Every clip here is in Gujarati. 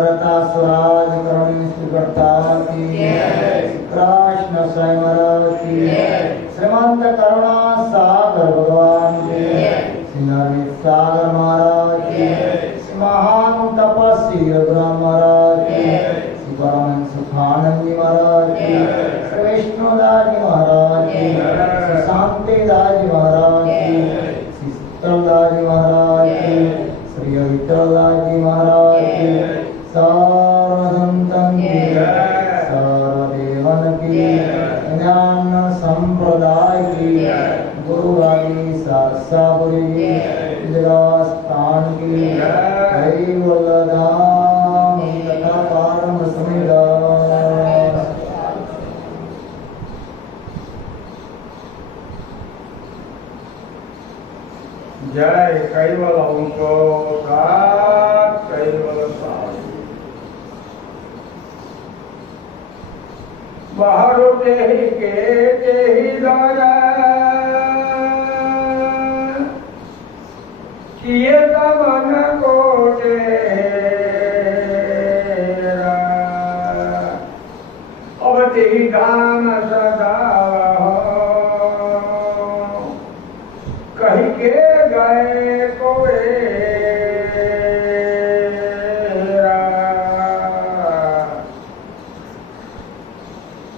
करता स्वराज करणी स्वीकर्ता की कृष्ण स्वयं महाराज की श्रीमंत करुणा सागर भगवान की श्री सागर महाराज की महान तपस्वी रघुराम महाराज की परम सुखानंद जी महाराज की श्री विष्णुदास जी महाराज की श्री शांतिदास जी महाराज की श्री शीतलदास जी महाराज की श्री विठलदास जी महाराज की सर्वसंतन की सर्वदेवन की ज्ञान संप्रदाय की गुरु आदि सासापुरी की जगह स्थान की कैवल्यधाम तथा पारम जय कैवल अंको कैवल बाहर तेहि के तेहि दारा किए मन को तेरा अब तेहि दान सदा कही के गए कोए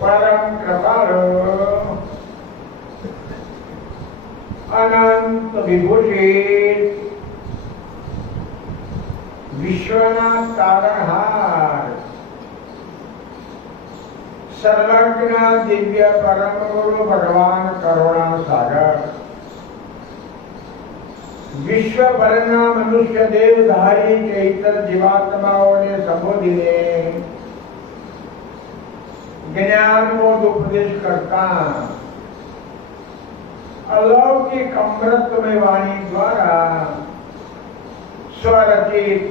परम कृपालो अनंत विभूषित विश्वनाथ तारणहार सर्वज्ञ दिव्य परम गुरु भगवान करुणा सागर विश्व भरना मनुष्य देवधारी चैतन्य जीवात्माओं ने संबोधिने ज्ञान बोध उपदेश करता अलौकिक अमृतमय वाणी द्वारा स्वरचित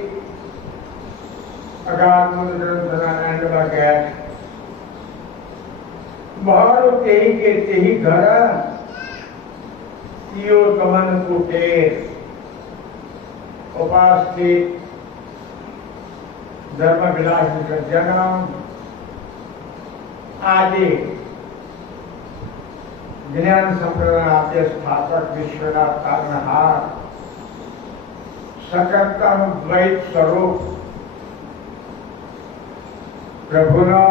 अगाध ग्रंथ बाहर तेही के तेही घर यो कमन कुटेर उपास्थित धर्म विलास जन्म आदि ज्ञान संप्रदाय आद्य स्थापक विश्वनाथ तारणहार सकर्तम द्वैत स्वरूप प्रभुनो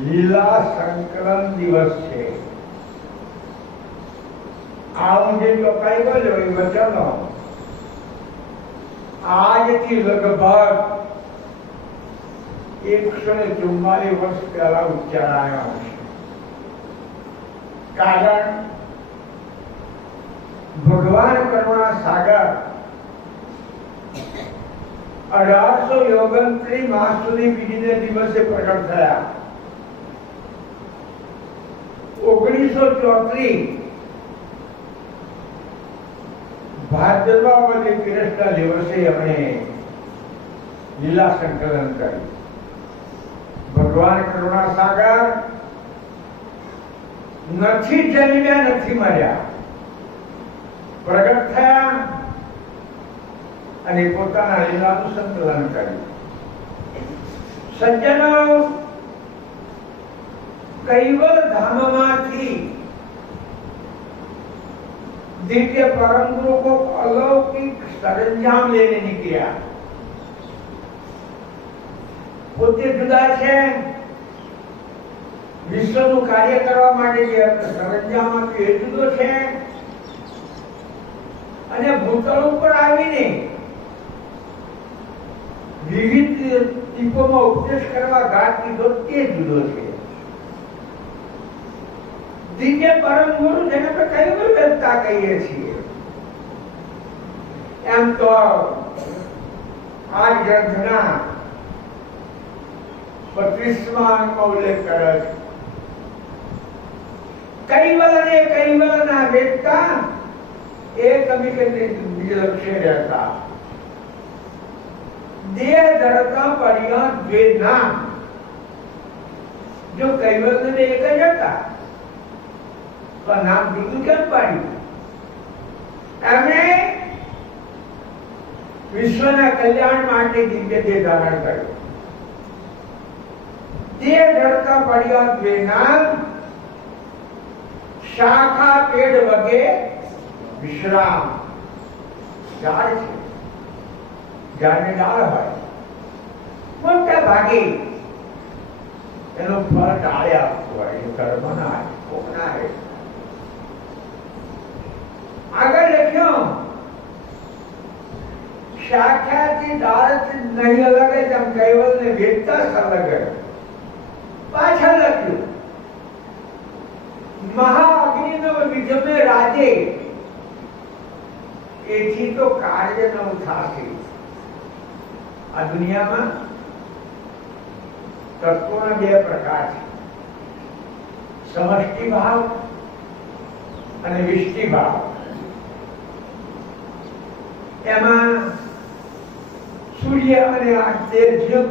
लीला संकलन दिवस है मुझे तो कई बोलो वचनो आज की लगभग 144 वर्ष पहला उच्चाराया कारण भगवान करुणा सागर 1829 मास सुधी બીજને દિવસે પ્રગટ થયા 1934 ભાદ્રવાવતી કૃષ્ણ દિવસે અમે લીલા સંકલન કર્યું ભગવાન કરુણા સાગર નથી જન્મ્યા નથી મર્યા પ્રગટ થયા અને પોતાના લીલાનું સંકલન કર્યું સજ્જનો કૈવલ ધામમાંથી दिव्य परम गुरु को अलौकिक सरंजाम लेने निकला પોતે જુદા છે વિશ્વનું કાર્ય કરવા માટે જે સરંજામ આપ્યું એ જુદો છે અને ભૂતળ ઉપર આવીને વિવિધ દીપોમાં ઉપદેશ કરવા ઘાટ કીધો તે જુદો છે દિવ્ય પરમ ગુરુ જેને આપણે કઈ વ્યક્તા કહીએ છીએ એમ તો આ ગ્રંથના 32મા અંકમાં ઉલ્લેખ કરે છે કૈવલને કૈવલના વેદતા એક અમિકને બીજ લક્ષ્ય રહેતા દેહ ધરતા પરિહત વેદના જો કૈવલને એક જ હતા તો નામ બીજું કેમ પાડ્યું એમણે વિશ્વના કલ્યાણ માટે દિવ્ય દેહ ધારણ કર્યો. તે ધરતા પડ્યા દ્વે નામ, શાખા પેડ વગે વિશ્રામ. ઝાડ છે, ઝાડને ડાળ હોય, મોટા ભાગે એનું ફળ ડાળે આપતું હોય, એ કર્મના કોકના રહે. આગળ લખ્યો શાખાથી ડાળથી નહીં અલગ જ આમ કૈવલ ને વેદતા અલગ જ. પાછળ લખ્યું મહાઅગ્નિનો વિજમે રાજે, એથી તો કાર્ય ન થાશે. આ દુનિયામાં તત્વોના બે પ્રકાર છે, સમષ્ટિ ભાવ અને વિષ્ટિ ભાવ. એમાં સૂર્ય અને આ જે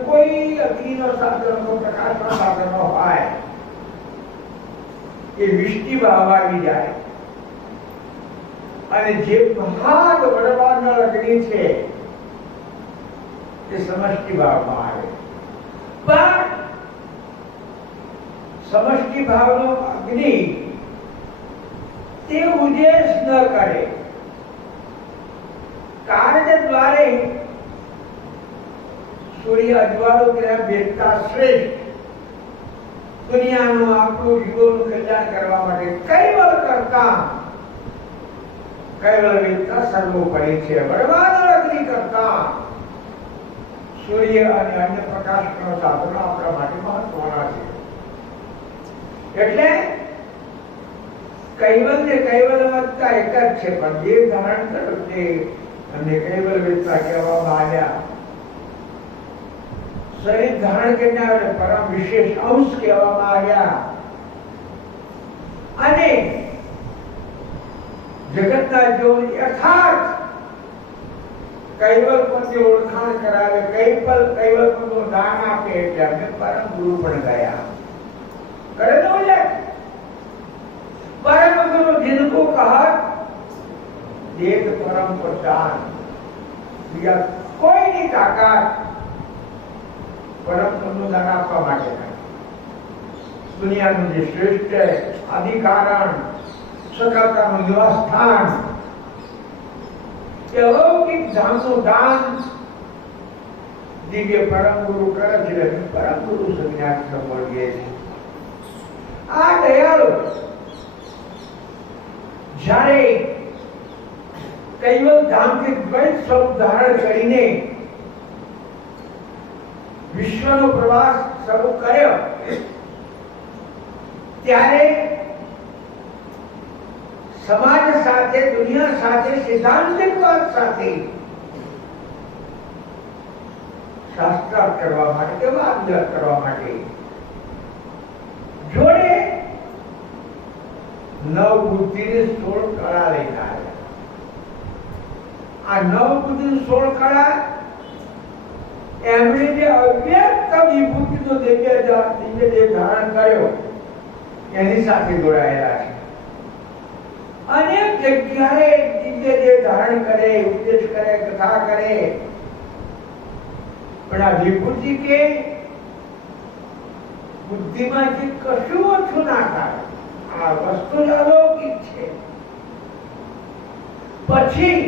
કોઈ અગ્નિનો સાધનો પ્રકાશનો સાધનો હોય એ વિષ્ટિ ભાવ આવી જાય, અને જે મહાન બળવાન અગ્નિ છે એ સમષ્ટિ ભાવમાં આવે. પણ સમષ્ટિ ભાવનો અગ્નિ તે ઉદ્દેશ ન કરે, કાર્ય દ્વારે સૂર્ય અજવાળો ત્યાં બેઠતા શ્રેષ્ઠ દુનિયાનું આપણું જીવોનું કલ્યાણ કરવા માટે કૈવલ કરતા કૈવલ વેદતા સર્વોપરી છે. બળવાન અગ્નિ કરતા સૂર્ય અને અન્ય પ્રકાશનો સાધનો આપણા માટે મહત્વના છે. એટલે કૈવલ ને કૈવલવત્તા એક જ છે, પણ જે ધારણ કર્યો તે અને કૈવલ વેદતા કહેવામાં આવ્યા. શરીર ધારણ કરનાર પરમ વિશેષ અંશ કહેવામાં આવ્યા. અને જગતના જો યથાર્થ કૈવલ પદની ઓળખાણ કરાવે, કૈવલ પદનું દાન આપે, એટલે અમે પરમ ગુરુ પણ ગયા. કરેલો ઉલ્લેખ परम गुरु जिनको कहा देख परम प्रदान, या कोई नहीं ताकत परम गुरु दान आपका માટે નહીં. દુનિયાનું જે શ્રેષ્ઠ અધિકારણ સકલતાનું નિવાસ સ્થાન એ અલૌકિક ધામનું દાન દિવ્ય પરમ ગુરુ કરે છે. પરમ ગુરુ સંન્યાસ મળીએ છે. આ દયાળુ જ્યારે કૈવલ ધામથી દ્વૈત સ્વરૂપ ધારણ કરીને વિશ્વનો પ્રવાસ શરૂ કર્યો, ત્યારે સમાજ સાથે, દુનિયા સાથે, સિદ્ધાંતિક વાત સાથે શાસ્ત્રાર્થ કરવા માટે, વાદવિવાદ કરવા માટે જોડે 9 બુદ્ધિ ને 16 કળા લઈને આવ્યા. આ 9 બુદ્ધિ 16 કળા એમણે જે અવ્યક્ત વિભૂતિનો દિવ્ય દેહ ધારણ કર્યો એની સાથે જોડાયેલા છે. અનેક જગ્યાએ દિવ્ય દેહ ધારણ કરે, ઉપદેશ કરે, કથા કરે, પણ આ વિભૂતિ કે બુદ્ધિમાંથી કશું ઓછું ના થાય. આ વસ્તુ અલૌકિક છે. પછી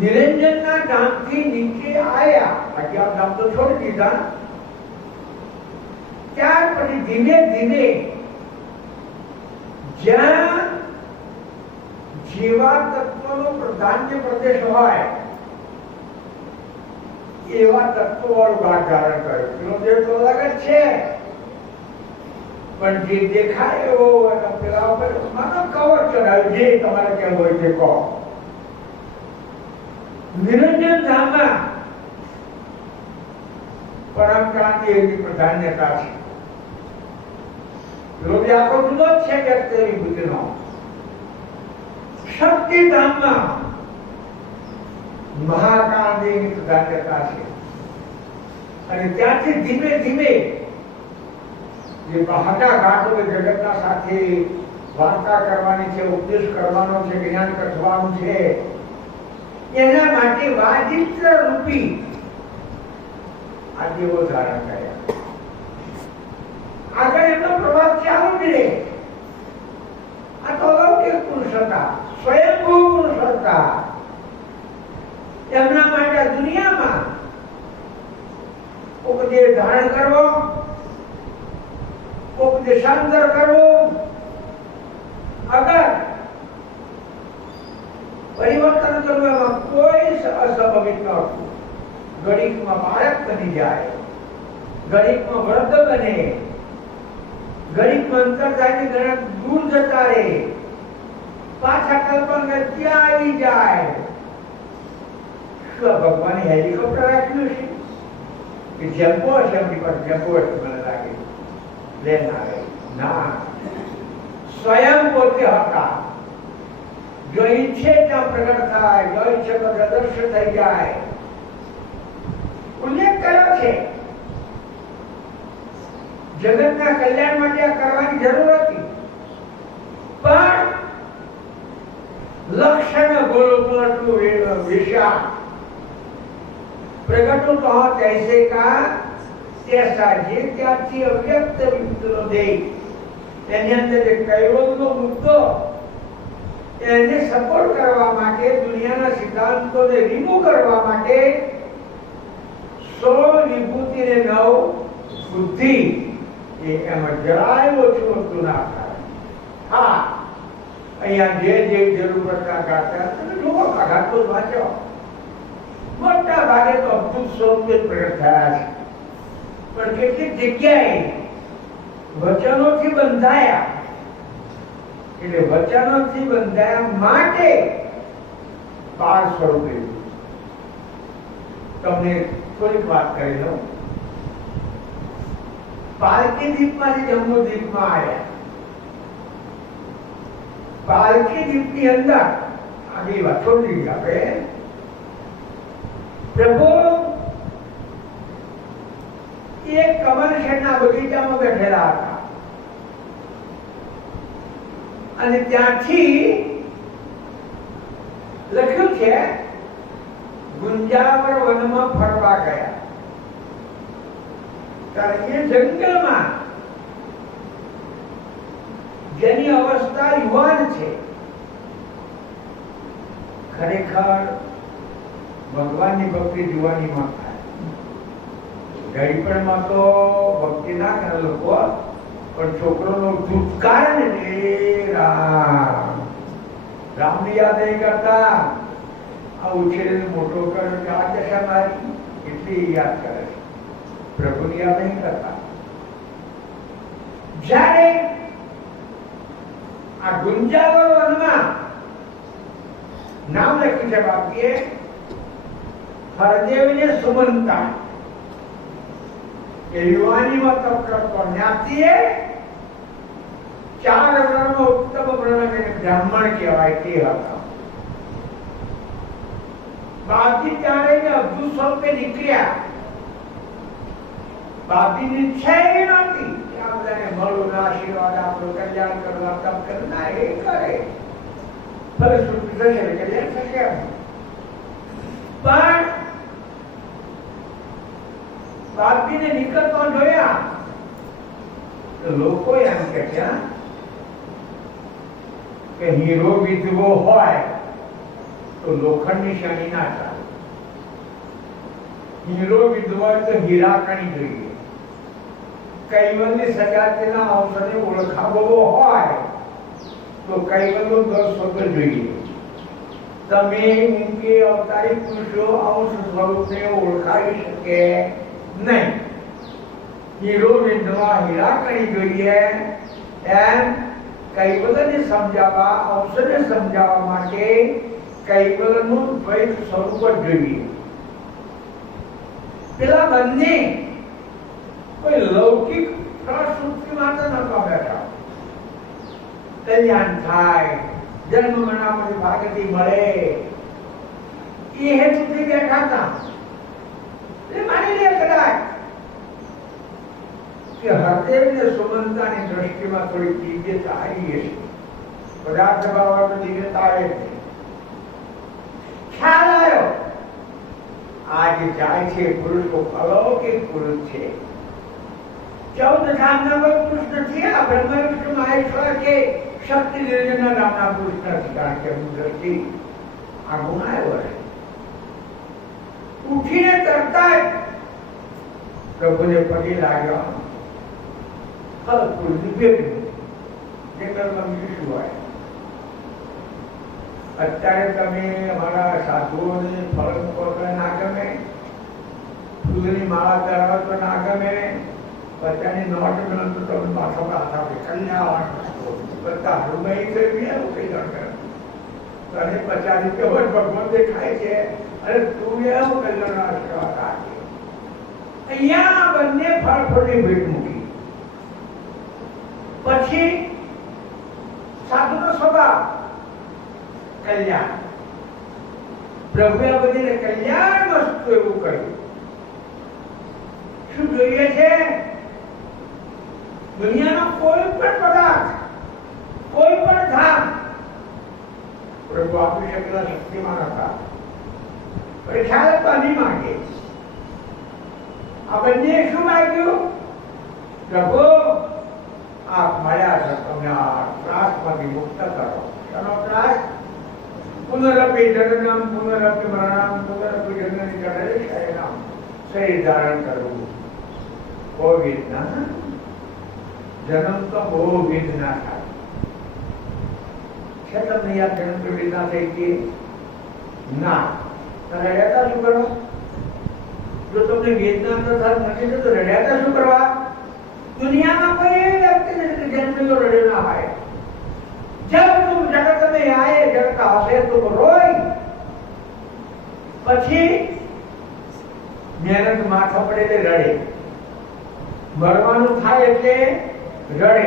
નિરંજનના ધામથી નીચે આવ્યા, અજ્ઞાન ધામ તો છોડી દીધા. ત્યાર પછી ધીમે ધીમે જ્યાં જીવા તત્વનો પ્રાધાન્ય પ્રદેશ હોય એવા તત્વો વાળું ભાગ ધારણ કર્યો. પેલો દેહ તો અલગ જ છે, પણ જે દેખાય એવો પેલા ઉપર માનો કવચ ચડાવ્યું. જે તમારે કેવું હોય તે કહો. નિરંજન ધામમાં પરમ ક્રાંતિ એની પ્રાધાન્યતા છે. લોભી આખો જુદો જ છે વ્યક્તિની બુદ્ધિનો. શક્તિ ધામમાં મહાકાંતિની પ્રાધાન્યતા છે. અને ત્યાંથી ધીમે ધીમે જે બહારના ઘાટો જગતના સાથે વાર્તા કરવાની છે, ઉપદેશ કરવાનો છે, જ્ઞાન કથવાનું છે, એના માટે વાજિત્ર રૂપી આ દેવો ધારણ કર્યા. આગળ એમનો પ્રવાસ ચાલુ જ રહે. આ તો અલૌકિક પુરુષ હતા, સ્વયંભૂ પુરુષ હતા. એમના માટે આ દુનિયામાં ઉપદેશ ધારણ કરવો, ઉપદેશાંતર કરવો, અગર પરિવર્તન કરવું એમાં કોઈ અસ્વાભાવિક ન હતું. ઘડીકમાં બાળક બની જાય, ઘડીકમાં વૃદ્ધ બને, ઘડીકમાં અંતર થાય ઘણા દૂર જતા રહે, પાછા કલ્પના ત્યાં આવી જાય. શું ભગવાને હેલિકોપ્ટર રાખ્યું છે કે જમ્બો હશે? એમની પાસે જમ્બો હશે મને લાગે, પ્લેન આવે ના, સ્વયં પોતે હતા. જો ઈચ્છે ત્યાં પ્રગટ થાય, જો ઈચ્છે તો પ્રદર્શન થઈ જાય. ઉલ્લેખ કર્યો છે જગતના કલ્યાણ માટે આ કરવાની જરૂર હતી, પણ લક્ષ્ય ગોલોક વિશાળ પ્રગટો કહો તૈસે કા તૈસા. જે ત્યાંથી અવ્યક્ત વિમુક્તિનો દેહ, એની અંદર એક કૈવલ્યનો મુદ્દો, એને સપોર્ટ કરવા માટે, દુનિયાના સિદ્ધાંતોને રિમૂવ કરવા માટે 100 વિભૂતિને 9 બુદ્ધિ એ એમાં જરાય ઓછું હતું ના થાય. હા, અહીંયા જે જે જરૂરતના ગાતા તમે જુઓ, ગાતો વાંચો, મોટા ભાગે તો અદ્ભુત સ્વરૂપે પ્રગટ થયા છે. પણ કેટલીક જગ્યાએ વચનોથી બંધાયા, એટલે વચનોથી બંધાયા માટે બાળ સ્વરૂપે. તમને થોડીક વાત કરી દઉં. પાલકી દ્વીપમાંથી જમ્મુ દ્વીપમાં આવ્યા. પાલકી દ્વીપની અંદર આગળ વાત છોડી આપણે. પ્રભુ એક કમલ શેઠના બગીચામાં બેઠેલા હતા અને ત્યાંથી લખ્યું છે ગુંજાવર વનમાં ફરવા ગયા. ત્યારે એ જંગલમાં જેની અવસ્થા યુવાન છે, ખરેખર ભગવાનની ભક્તિ જુવાનીમાં થાય. ગઈપણમાં તો ભક્તિ ના કરે લોકો, પણ છોકરોનો ધૂતકાર ને રામની યાદ નહીં કરતા. આ ઉછેરીને મોટો કર્યો કે આ દશા મારી, એટલી યાદ કરે છે, પ્રભુની યાદ નહીં કરતા. જ્યારે આ ગુંજાવર વનમાં નામ લખ્યું છે બાપીએ, હરદેવને સુમંતા, એ યુવાનીમાં તપ કરતો જ્ઞાતિએ 4 વર્ણનો ઉત્તમ વર્ણ કે બ્રાહ્મણ કહેવાય તે હતા. બાપજી ત્યારે અદ્ભુત સ્વરૂપે નીકળ્યા. બાપજીની ઈચ્છા એવી નહોતી કે આ બધાને મળું ના આશીર્વાદ આપણું કલ્યાણ કરવા તપ કરનાર એ કરે, ફલશ્રુતિ થશે કલ્યાણ થશે. પણ બાપજીને નીકળતા જોયા તો લોકો એમ કે હીરો વિધવો હોય તો લોખંડની શણી ના ચાલે. હીરો વિધવો તો હીરાકણી જોઈએ. કૈવલ્ય સજાતીના અંશને ઓળખાવો હોય તો કૈવલ્યનો 10 શબ્દ જોઈએ. તમે ઉનકે અવતારી પુરુષો અંશ સ્વરૂપને ઓળખાવી શકે નહીં. હીરો વિધવા હીરાકણી જોઈએ. એમ કૈવલ્યને સમજાવવા, અંશને સમજાવવા માટે કૈવલ્યનું દ્વૈત સ્વરૂપ જ જોઈએ. પેલા બંને કોઈ લૌકિક ફળશ્રુતિ માટે નતો બેઠા. કલ્યાણ થાય, જન્મ મરણામાંથી ભાગતી મળે, એ હેતુથી બેઠા હતા. એટલે માની લે કદાચ કે હરદેવને સુમંતાની દ્રષ્ટિમાં થોડી દિવ્યતા આવી હશે. પદાર્થ ભાવમાં દિવ્યતા આવે છે. ખ્યાલ આવ્યો आज જાય છે પુરુષ તો અલૌકિક પુરુષ છે. 14 ધામના કોઈ પુરુષ નથી. આ બ્રહ્મ વિષ્ણુ મહેશ્વર કે શક્તિ નિરંજનના નામના પુરુષ નથી. કારણ કે એમની દ્રષ્ટિ આ ગુણ આવ્યો છે. ઉઠીને તરતા જ પ્રભુને પગે લાગ્યો. પુરુષની ભેટ જે કર્મ શું હોય. અત્યારે તમે અમારા સાધુઓને ફળ મૂકવા ના ગમે, ફૂલની માળા કરાવો તો ના ગમે, બધાની નોટ મળે તો તમે માથા પર હાથ આપે કલ્યાણ બધા હૃદય કરી એવું કઈ દરકાર તને 50 રૂપિયા હોય ભગવાન દેખાય છે અને તું એવું કલ્યાણ આશીર્વાદ આપે. અહીંયા બંને ફળ ફળની ભેટ મૂકી. પછી સાધુનો સ્વભાવ કલ્યાણ. પ્રભુએ આ બધીને કલ્યાણ વસ્તુ એવું કહ્યું. શું જોઈએ છે? દુનિયાનો કોઈ પણ પદાર્થ, કોઈ પણ ધામ પ્રભુ આપી શકેલા શક્તિમાન હતા. ખ્યાલ તો નહીં માંગે. આ બંને શું માંગ્યું? પ્રભુ આપ મળ્યા છો, તમે આ ત્રાસમાંથી મુક્ત કરો. શેનો ત્રાસ? પુનરપી જનનમ પુનરપી મરણમ પુનરપી જનની જડે શયનમ. શરીર ધારણ કરવું બહુ વેદના. જન્મ તો બહુ વેદના થાય છે. તમને યાદ જન્મ તો વેદના થઈ ગઈ ના? રડ્યાતા શું કરવા? જો તમને વેદના તો થાય નથી તો રડ્યાતા શું કરવા? દુનિયામાં કોઈ એવી વ્યક્તિ નથી કે જન્મ તો રડ્યો ના હોય. जब तुम जगत में आए जगत हसे तुम रोई. પછી મહેનત માથા પડે એટલે રડે. મરવાનું થાય એટલે રડે.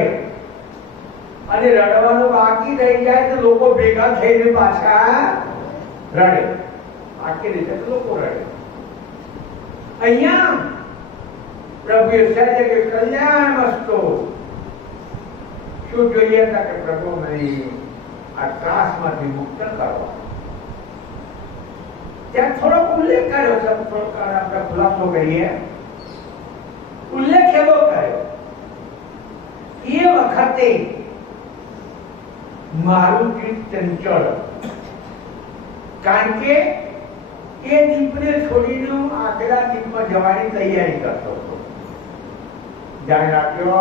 અને રડવાનું બાકી રહી જાય તો લોકો ભેગા થઈને પાછા રડે. આખી રીતે લોકો રડે. અહીંયા પ્રભુએ કહે કે કલ્યાણ વસ્તુ શું જોઈએ હતા કે પ્રભુ મને આ ત્રાસમાંથી મુક્ત કરવા. ત્યાં થોડોક ઉલ્લેખ કર્યો છે. થોડોક આપણે ખુલાસો કરીએ. ઉલ્લેખ એવો કર્યો એ વખતે મારું ચિત્ત ચંચળ, કારણ કે એ દીપને છોડીને આગલા દીપમાં જવાની તૈયારી કરતો હતો. ધ્યાન રાખજો,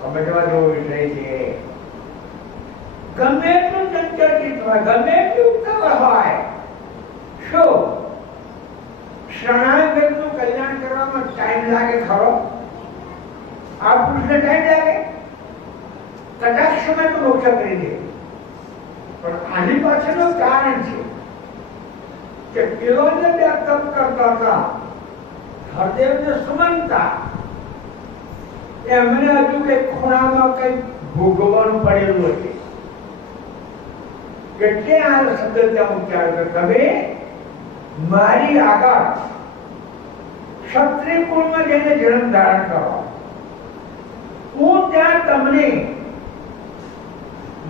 સમજવા જેવો વિષય છે. ગમે એટલું ચંચળ ચિત્ત હોય, ગમે એટલું ઉતાવળ હોય, શું શરણાગતનું કલ્યાણ કરવામાં ટાઈમ લાગે ખરો? આ પુરુષને ટાઈમ લાગે? કટાક્ષમાં તો મોક્ષ કરી દે. પણ આની પાછળનું કારણ છે કે પેલોને બે તપ કરતા હતા, હરદેવને સુમનતા, એમને હજુ એક ખૂણામાં કઈ ભોગવવાનું પડેલું હતું. એટલે આ શબ્દ ત્યાં ઉચ્ચાર કર, તમે મારી આગળ ક્ષત્રિય કુળમાં જઈને જન્મ ધારણ કરો. હું ત્યાં તમને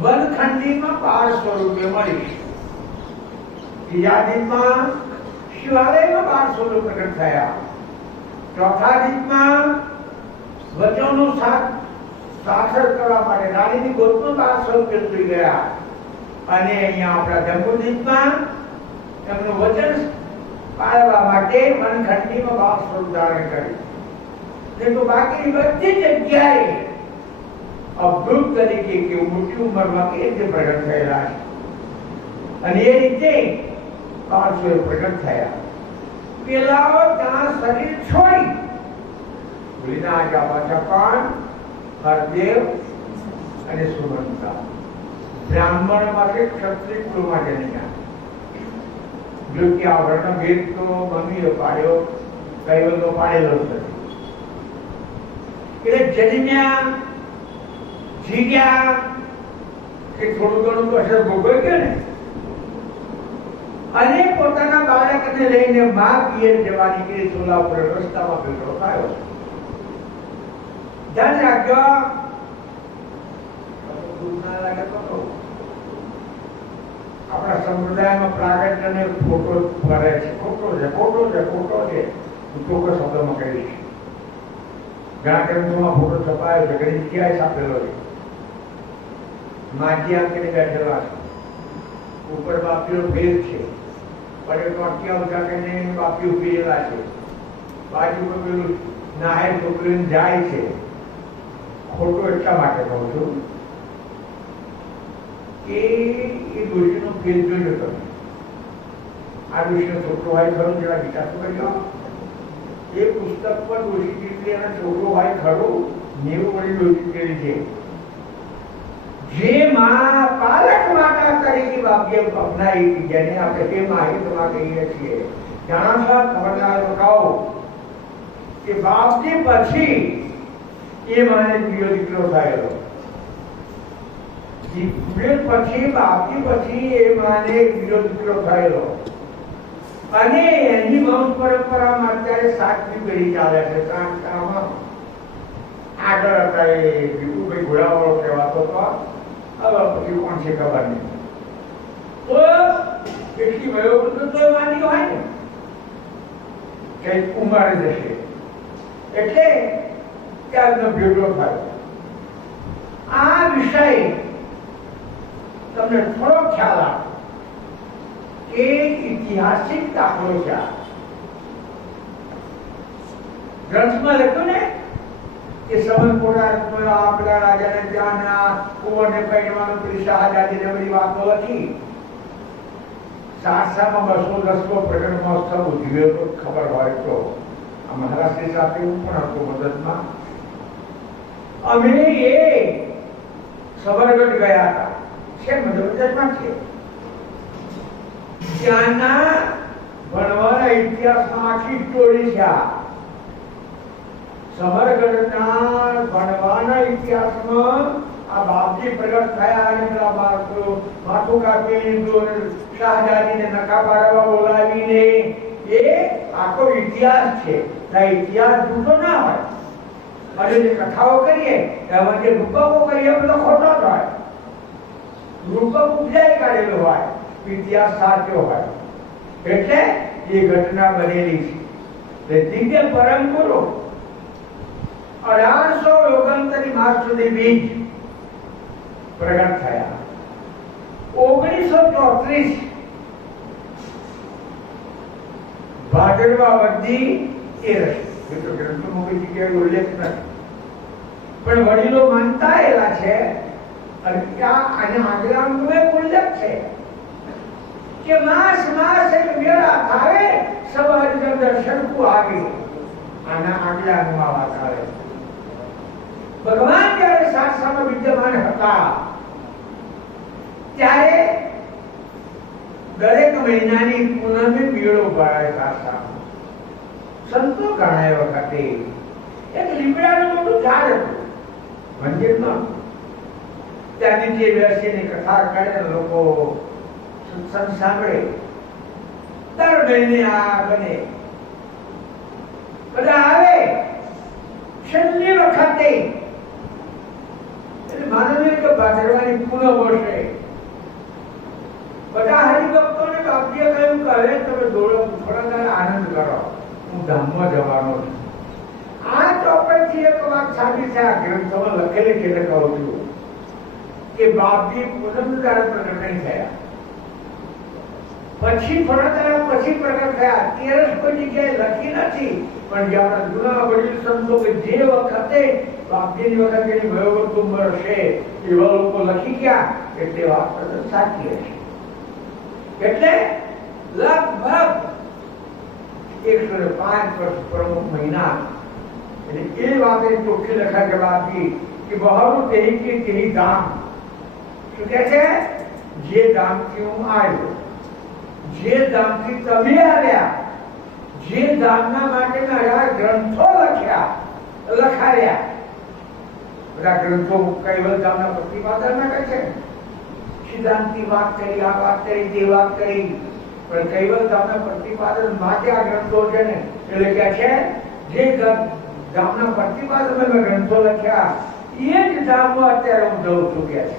વનખંડીમાં 12 સ્વરૂપે મળીશ. ત્રીજા દિનમાં શિવાલયમાં 12 સ્વરૂપ પ્રગટ થયા. ચોથા દિનમાં વચનનું સાક્ષર કરવા માટે રાણીની ગોદમાં 12 સ્વરૂપે સુઈ ગયા. અને અહીંયા આપણા જંબુદ્વીપમાં એમનું વચન પાળવા માટે વનખંડીમાં 12 સ્વરૂપ ધારણ કર્યું. નહીં તો બાકી બધી જગ્યાએ અદ્ભુત તરીકે કે મોટી ઉંમરમાં કે રીતે પ્રગટ થયેલા છે. અને એ રીતે 12 સ્વરૂપ પ્રગટ થયા. પેલાઓ ત્યાં શરીર છોડી ભૂલીના આવ્યા પાછા પણ હરદેવ અને સુમંતા બ્રાહ્મણ માટે ક્ષત્રિય કુળમાં જન્મ્યા. જો કે આ વર્ણ ભેદ તો મમ્મીએ પાડ્યો, કૈવલ્યો પાડેલો જ નથી. એટલે જન્મ્યા, જીગ્યા કે થોડું ઘણું તો અસર ભોગવી ગયો ને. અને પોતાના બાળકને લઈને મા પિયર જવા નીકળી. ચોલા ઉપર રસ્તામાં ભેગો થયો. ધ્યાન રાખજો, આપણા સંપ્રદાયમાં પ્રાગટ્યને ખોટો કરે છે, ખોટો છે, ખોટો છે, ખોટો છે. હું ચોક્કસ શબ્દમાં કહીશ. ઘણા ગ્રંથોમાં ફોટો છપાયો છે, ઘણી જગ્યાએ છાપેલો છે. માજી આંકીને બેઠેલા છે, ઉપર બાપીઓ ભેદ છે, પણ એ ટોટિયા ઉઠા કરીને બાપીઓ પીરેલા છે, બાજુ પર પેલું નાહે છોકરીને જાય છે. ખોટો એટલા માટે કહું છું કે એ દોષીનો ભેદ જોઈ લો તમે. આ દોષીનો છોકરો હોય ખરો, જરા વિચાર તો કરજો. એ પુસ્તક પર દોષી કેટલી એના છોકરો હોય ખરું, 90 વળી દોષી કેવી છે. જે માં પાલક માતા તરીકે બાપીએ અપનાવી, જેને આપણે તે માહિતીમાં કહીએ છીએ, જાણો ખબરદાર કહો કે બાપજી પછી એ માને બીજો દીકરો થયેલો. પછી બાપજી પછી એ માને બીજો દીકરો થયેલો અને એની વંશ પરંપરામાં અત્યારે 7મી પેઢી ચાલે છે. આગળ હતા એ વિપુભાઈ ઘોડાવાળો કહેવાતો હતો, હવે પછી કોણ છે ખબર નહીં. તો એટલી વયોવૃદ્ધ તો માની હોય ને કઈક ઉંમરે જશે એટલે ત્યારનો ભેગો થાય. આ વિષય તમને થોડો ખ્યાલ આપો કે ઐતિહાસિક દાખલો છે. ગ્રંથમાં લખ્યું ને કે સમયપુરાણમાં આપણા રાજાને ત્યાંના કુંવરને પૈણવાનું પેલી શાહજાદીને બધી વાતો લખી. સારસામાં 210મો પ્રગટ મહોત્સવ ઉજવ્યો તો ખબર હોય તો આ મહારાષ્ટ્ર સાથે હું પણ હતો મદદમાં. અમે એ સબરગઢ ગયા હતા, છે મધ્યપ્રદેશમાં છે. ત્યાંના ભણવાના ઇતિહાસમાં આખી ટોળી છે. સમરગઢના ભણવાના ઇતિહાસમાં આ બાપજી પ્રગટ થયા અને પેલા માથું કાપી લીધું અને શાહજાદીને નકા પાડવા બોલાવીને એ આખો ઇતિહાસ છે. આ ઇતિહાસ જૂઠો ના હોય. અને જે કથાઓ કરીએ એમાં જે રૂપકો કરીએ બધો ખોટો જ હોય. રૂપક ઉપજાઈ કાઢેલો હોય, ઇતિહાસ સાચો હોય. એટલે એ ઘટના બનેલી છે. દિવ્ય પરમ ગુરુ 1869 માર્ચ સુધી બીજ પ્રગટ થયા. 1934 ભાદરવા વધી એ રસી તો ગ્રંથોમાં કોઈ જગ્યાએ ઉલ્લેખ નથી, પણ વડીલો માનતા એલા છે અને ત્યાં અને આગલાનું ઉલ્લેખ છે કે માસ એક મેળા થાય સવારે દર્શન કો આગે. આના આગલાનું આ વાત આવે. ભગવાન જ્યારે સારસામાં વિદ્યમાન હતા ત્યારે દરેક મહિનાની પૂનમે મેળો ભરાય સારસામાં. સંતો ઘણા વખતે એક લીમડાનું મોટું ઝાડ હતું, મંદિર ન. ત્યાંની જે બેસીને કથા કરે લોકો સત્સંગ સાંભળે. દર મહિને આ બને, બધા આવે. છેલ્લી વખતે માનવીય કે ભાદરવાની પૂનમ હશે. બધા હરિભક્તોને બાપજીએ કહ્યું કે હવે તમે દોડો, થોડા આનંદ કરો, હું ધામમાં જવાનો છું. આ ચોપડથી એક વાત સાબિત છે. આ ગ્રંથોમાં લખેલી છે એટલે કહું છું કે બાપજી પૂનમ દ્વારા પ્રગટ નહીં થયા, પછી થોડા દાડા પછી પ્રગટ થયા. તેરસ કોઈ જગ્યાએ લખી નથી, પણ જે આપણા જૂના વડીલ સંતો કે જે વખતે બાપજીની વખતે વયોવૃદ્ધ ઉંમર હશે એવા લોકો લખી ગયા એટલે વાત સાચી હશે. એટલે લગભગ 105 વર્ષ પ્રમુખ મહિના એટલે એ વાતે ચોખ્ખી લખાય કે બાપજી કે બહારું તેરી કે તેરી ધામ. શું કે છે? જે ધામથી હું આવ્યો, જે ધામથી તમે આવ્યા, જે ધામના માટે મેં ગ્રંથો લખાડ્યા. બધા ગ્રંથો કૈવલ ધામના પ્રતિપાદન ના કહે છે. સિદ્ધાંતની વાત કરી, આ વાત કરી, તે વાત કરી, પણ કૈવલ ધામના પ્રતિપાદન માટે આ ગ્રંથો છે ને. એટલે કે છે જે ધામના પ્રતિપાદન મેં ગ્રંથો લખ્યા એ જ ધામમાં અત્યારે હું જઉં છું કે છે.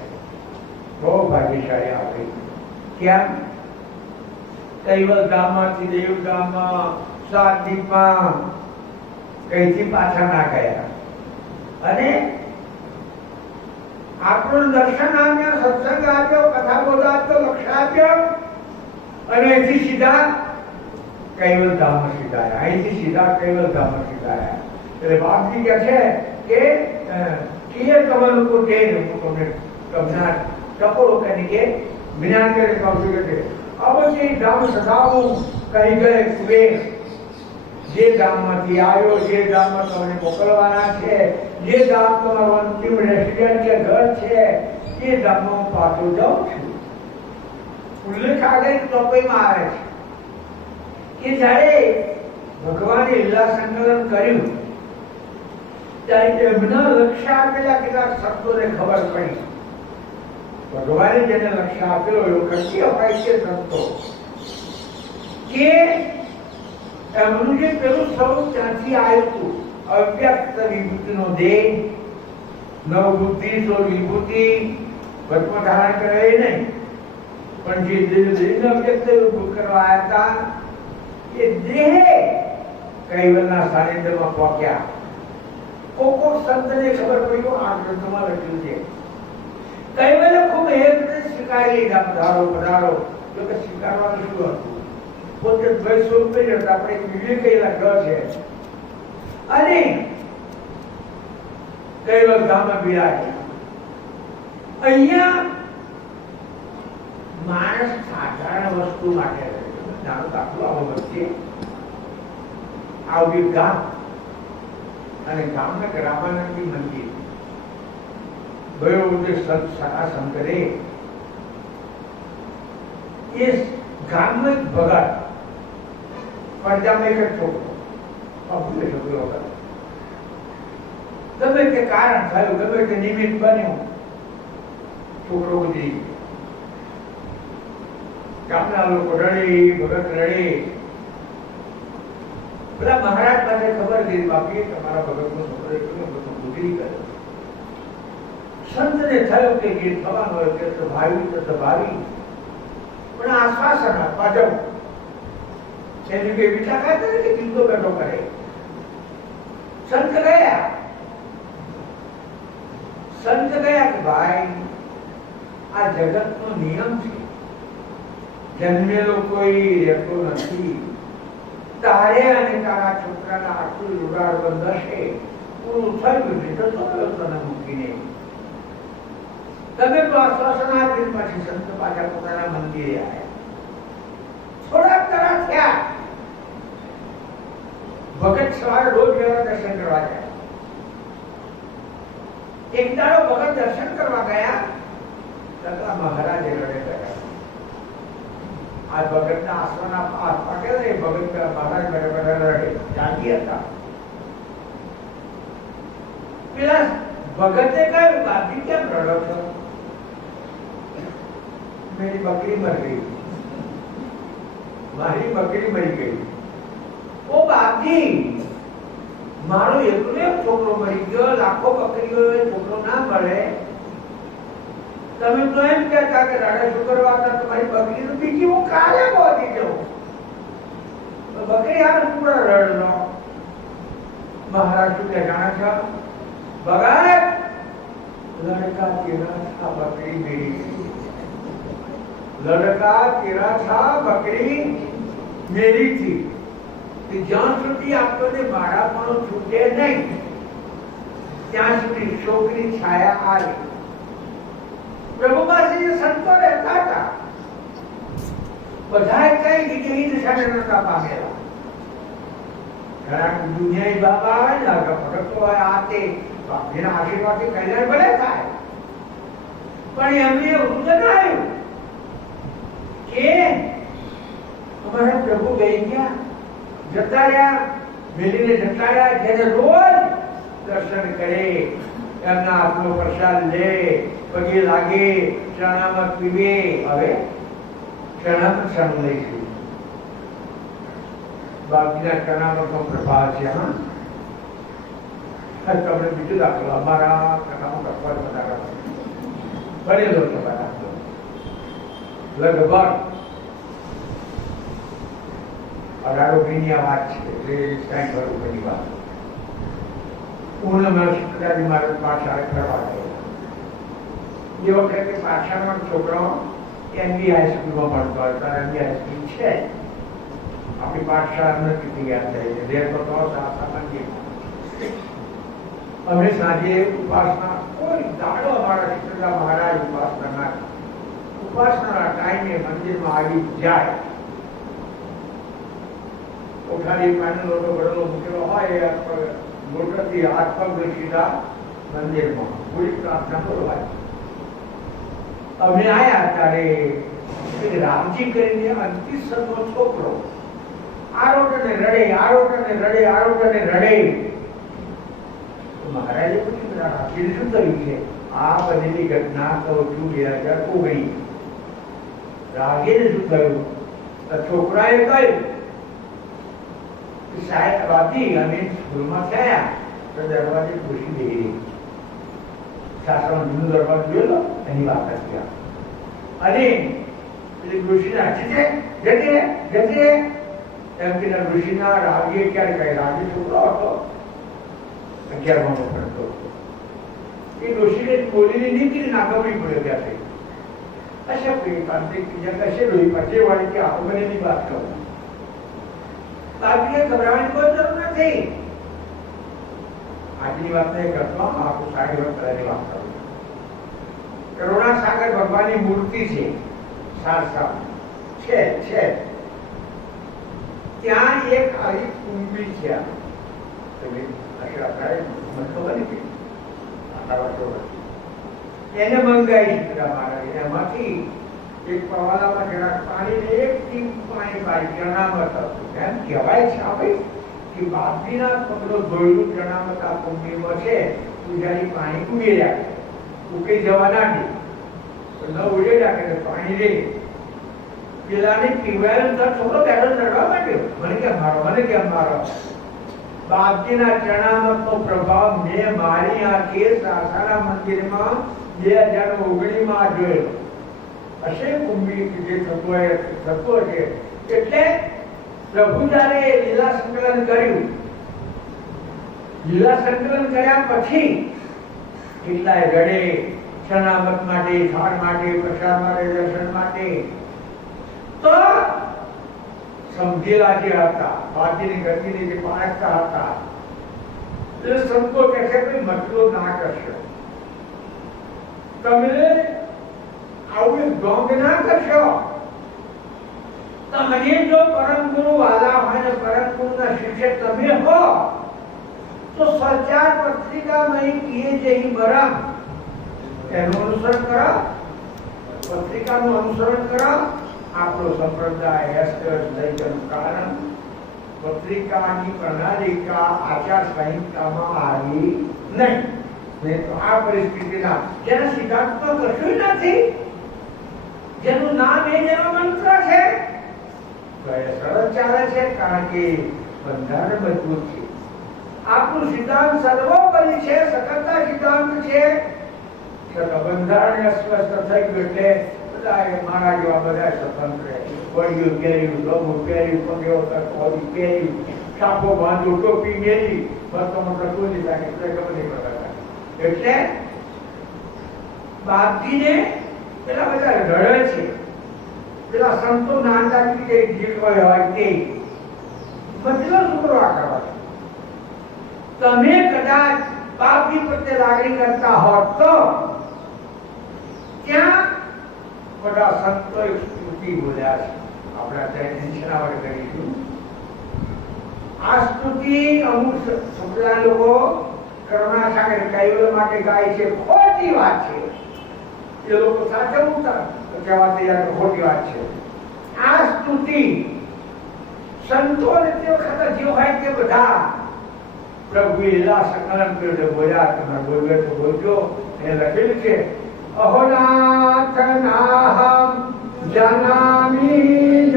બહુ ભાગ્યશાળી આપણી. કેમ? કૈવલ ધામમાંથી દેવધામમાં સાતદીપમાં કઈથી પાછા ના ગયા અને આપણું દર્શન આપ્યો, સત્સંગ આપ્યો, કથા બોધ આપ્યો, લક્ષ્ય આપ્યો અને અહીંથી સીધા કૈવલ ધામમાં સીધા આવ્યા. અહીંથી સીધા કૈવલ ધામમાં સીધા આવ્યા. એટલે બાપજી કહે છે કે કિયે કમલ કો ટેન તમને કમના ટકોરો કરીને વિનાન કરે કહું કે અવશ્ય ધામ સદાવું કહી ગયે કુબેર. જે ધામમાંથી આવ્યો, જે ધામમાં તમને મોકલવાના છે, જે ધામ તમારું અંતિમ રેસિડેન્ટ કે ઘર છે, એ ધામમાં હું પાછો જાઉં છું. ઉલ્લેખ આગળ ટોપીમાં આવે છે કે જ્યારે ભગવાને લીલા સંકલન કર્યું ત્યારે એમના લક્ષ્ય આપેલા કેટલાક શબ્દોને ખબર પડી. ભગવાને જેને લક્ષ્ય આપેલો એવો કશી અપાય છે સંતો કે એમનું જે પેલું સ્વરૂપ ત્યાંથી આવ્યું હતું, અવ્યક્ત વિભૂતિનો દેહ, નવ બુદ્ધિ સો વિભૂતિ ભસ્મ ધારણ કરે નહીં, પણ જે દેહને અવ્યક્ત કરવા આવ્યા હતા એ દેહ કૈવલના સાનિધ્યમાં પહોંચ્યા. કોકો સંતને ખબર પડી આ ગ્રંથમાં લખ્યું છે. કૈવલે ખૂબ હેત સ્વીકારી લીધા. પધારો પધારો. તો કે સ્વીકારવાનું શું હતું? પોતે દ્વૈત સ્વરૂપે જ હતા, આપણે વિવેક કહેલા ગ્રહ છે અને કૈવલ ધામમાં બિરાજ્યા. અહીંયા માણસ સાધારણ વસ્તુ માટે નાનો દાખલો આવો વચ્ચે આવ્યું ગામ અને ગામના રામાનંદજી મંદિર ગયો સંત સખા શંકરે એ ગામમાં એક ભગત પડદામાં એક છોકરો અભૂલે છોકરો હતો. ગમે તે કારણ થયું, ગમે તે નિમિત્ત બન્યું, છોકરો ગુજરી ગયો. ગામના લોકો રડે, ભગત રડે. પેલા મહારાજ પાસે ખબર દીધી, બાપી તમારા ભગતનો છોકરો એટલો બધો ગુજરી ગયો. સંતને થયું કે જે થવાનું હોય તે ભાવી તો ભાવી, પણ આશ્વાસન આપવા જવું. એની કે મીઠા ખાતા કે ચિંતો બેઠો કરે. સંત ગયા કે ભાઈ આ જગતનો નિયમ છે, જન્મેલો કોઈ રહેતો નથી. તારે અને તારા છોકરાના આટલું ઉડાડ બંધશે, પૂરું થયું છે તો તને મૂકીને તમે તો આશ્વાસન આપી. પછી સંત પાછા પોતાના મંદિરે આવ્યા. થોડાક તરા થયા. ભગત સવારે રોજ એવા દર્શન કરવા જાય. એક દાડો ભગત દર્શન કરવા ગયા તથા મહારાજે રડે ગયા. આ ભગતના આસવાના હાથ પાકે ને ભગત મહારાજ રડે જાગી હતા. પેલા ભગતે કહ્યું, બાપજી કેમ રડો છો? मेरी बकरी मर गई, मारी बकरी मरी गई. ओ बापजी, मारो एकलो एक छोकरो मरी गयो, लाखो बकरीओ छोकरो ना મળે. તમે તો એમ કહેતા કે રાડા શુક્રવાર ના તમારી બકરી તો બીજી હું કાલે પહોંચી જાઉં. તો બકરી હાલ પૂરા રડનો. મહારાજ શું કે જાણે છો? ભગત લડકા તેરા था बकरी मेरी, लड़का तेरा था बकरी मेरी थी. જ્યાં સુધી આપણને મારાપણો છૂટે નહીં ત્યાં સુધી શોકની છાયા આવી. પ્રભુપાસી સંતો રહેતા હતા, બધા કઈ જગ્યાએ દશાને નતા પામેલા. ઘણા દુનિયાઈ બાબા આવે ને ભગતો હોય આ તે બાપજીના આશીર્વાદથી કલ્યાણ ભલે થાય, પણ એમને એવું જણાવ્યું કે અમારા પ્રભુ ગઈ ગયા, જતા રહ્યા, મેલીને જતા રહ્યા. જેને રોજ દર્શન કરે, એમના હાથનો પ્રસાદ લે, પગે લાગે, ચરણામાં પીવે. હવે ચરણામાં શરણ લઈશું. બાપજીના ચરણામાં તો પ્રભાવ છે. હા, તમને બીજું દાખલો અમારા ચરણામાં પ્રભાવ વધારે બનેલો તમારા લગભગ 18 ની વાત છે, એટલે 60 વર્ષ ઉપરની વાત. પૂર્ણમાં શિક્ષાજી મહારાજ પાઠશાળા કરવા ગયેલા. એ વખતે પાઠશાળામાં છોકરાઓ એમબી હાઈસ્કૂલમાં ભણતો હતા. એમબી હાઈસ્કૂલ છે આપણી પાઠશાળા નથી તૈયાર થઈ, રેર તો સામાન્ય. અમે સાંજે ઉપાસના, કોઈ દાડો અમારા શિક્ષકા મહારાજ ઉપાસના ટાઈમે મંદિરમાં આવી જાય, કોઠારી પાણી લોટો ગળેલો મૂકેલો હોય, મોટરથી હાથ પગ સીધા મંદિરમાં પૂરી પ્રાર્થના કરવાની. અમે આયા ત્યારે રામજી કરીને અંતિસરનો છોકરો આરોટને રડે. મહારાજે પૂછ્યું, રામજી શું થયું છે? આ બનેલી ઘટના કહું છું 2019. રાગીને શું થયું? છોકરાએ કહ્યું સાહેબ રાતી અમે સ્કૂલમાં થયા તો દરવાજે ખુશી બેહી શાસ્ત્રમાં જૂનો દરવાજો જોયેલો એની વાત હતી. અને પેલી ઋષિના જતી રે એમ કે ઋષિના રાગીએ ક્યારે કહે? રાગી છોકરો હતો, 11માં ભણતો હતો. એ ઋષિને બોલીને નીકળી ના ગમડી પડ્યો ત્યાંથી. અચ્છા કોઈ તાંત્રિક બીજા કશે રોઈ પછી વાળી કે આપ બનેની વાત કરું. બાપીએ ગભરાવાની કોઈ જરૂર નથી. આજની વાત નહીં કરતો, આખું 60 વર્ષ પહેલાની વાત કરું. કરુણાસાગર ભગવાનની મૂર્તિ છે, સારસા છે. ત્યાં એક આવી કુંભી છે. એને મંગાઈ એમાંથી એક પવાલામાં જરાક પાણીને એક ટીપ પાણી પાડી જણામત હતું. એમ કહેવાય છે ભાઈ કે બાપજીના પગલો ધોયેલું જણામત આ કુંભીમાં છે. પૂજારી પાણી ઉડી રાખે, ઉકળી જવા ના દે, ન ઉડી રાખે તો પાણી રે. પેલાને પીવાયેલું તો છોકરો પહેલો લડવા માંડ્યો, મને કેમ મારો. બાપજીના ચરણામતનો પ્રભાવ મેં મારી આંખે સાસારા મંદિરમાં 2019માં જોયો હશે. કુંભી જે થતો છે એટલે પ્રભુ જયારે લીલા સંકલન કર્યું, લીલા સંકલન કર્યા પછી કેટલાય રડે ચરણામત માટે, થાળ માટે, પ્રસાદ માટે, દર્શન માટે. તો સમજેલા જે હતા, બાપજીની ગતિને જે પારખતા હતા, એટલે સંતો કહે છે કે મતલો ના કરશો, તમે આવું ઢોંગ ના કરશો. તમને જો પરમ ગુરુ વાલા હોય ને પરમ ગુરુના શિષ્ય તમે હો તો સચાર પત્રિકા નહીં કીએ જઈ બરામ એનું અનુસરણ કરો, પત્રિકાનું અનુસરણ કરો. આપણો સંપ્રદાય લઈનું કારણ પત્રિકાની પ્રણાલિકા આચાર સંહિતામાં આવી નહીં. તો આ પરિસ્થિતિના જેના સિદ્ધાંતમાં કશું નથી, જેનું નામ એ જેનો મંત્ર છે, તો એ સરળ ચાલે છે કારણ કે બંધારણ મજબૂત છે. આપણું સિદ્ધાંત સર્વોપરી છે, સકલતા સિદ્ધાંત છે. બંધારણ અસ્વસ્થ થઈ ગયું એટલે મારા જેવા બધા સ્વતંત્ર વળ્યું પહેર્યું, લઘુ પહેર્યું, પગેવો તરફોડી પહેર્યું, છાપો બાંધ્યું, ટોપી મેલી, બસોમાં કશું નહીં થાય એટલે ખબર નહીં પડતા. એટલે બાપજીને પેલા બધા રડે છે, પેલા સંતો નાનતા કે જીવ હોય તે બધો છોકરો આ કરવા. તમે કદાચ બાપજી પ્રત્યે લાગણી કરતા હોત તો ત્યાં બધા સંતો સ્તુતિ બોલ્યા છે. આપણા ત્યાં વડે કરીશું આ સ્તુતિ. અમુક સંપ્રદાય લોકો કરુણાસાગર કૈવલ્ય માટે ગાય છે, ખોટી વાત છે. એ લોકો સાચવતા કહેવા તૈયાર, ખોટી વાત છે. આ સ્તુતિ સંતો ને તે વખતે જે હોય તે બધા પ્રભુએ લીલા સંકલન કર્યું, બોલ્યા. તમે બોલ્યો તો બોલજો. એ લખેલું છે, અહોનાથ નાહમ જનામી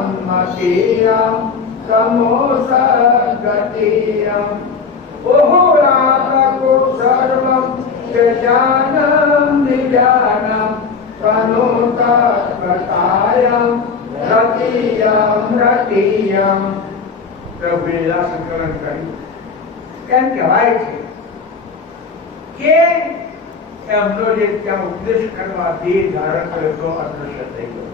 મગમમતિયમ સમોસગતિયમ ઓહો રાતકો સર્વમ જાનમ નિજાનમ કનોતકતાયમ રતિયમ રતિયમ. પ્રભુએ લીલા સંકલન કર્યું. કેમ કહેવાય છે કે એમનો જે ત્યાં ઉપદેશ કરવા દેહ ધારણ કર્યો તો અદૃશ્ય થઈ ગયો.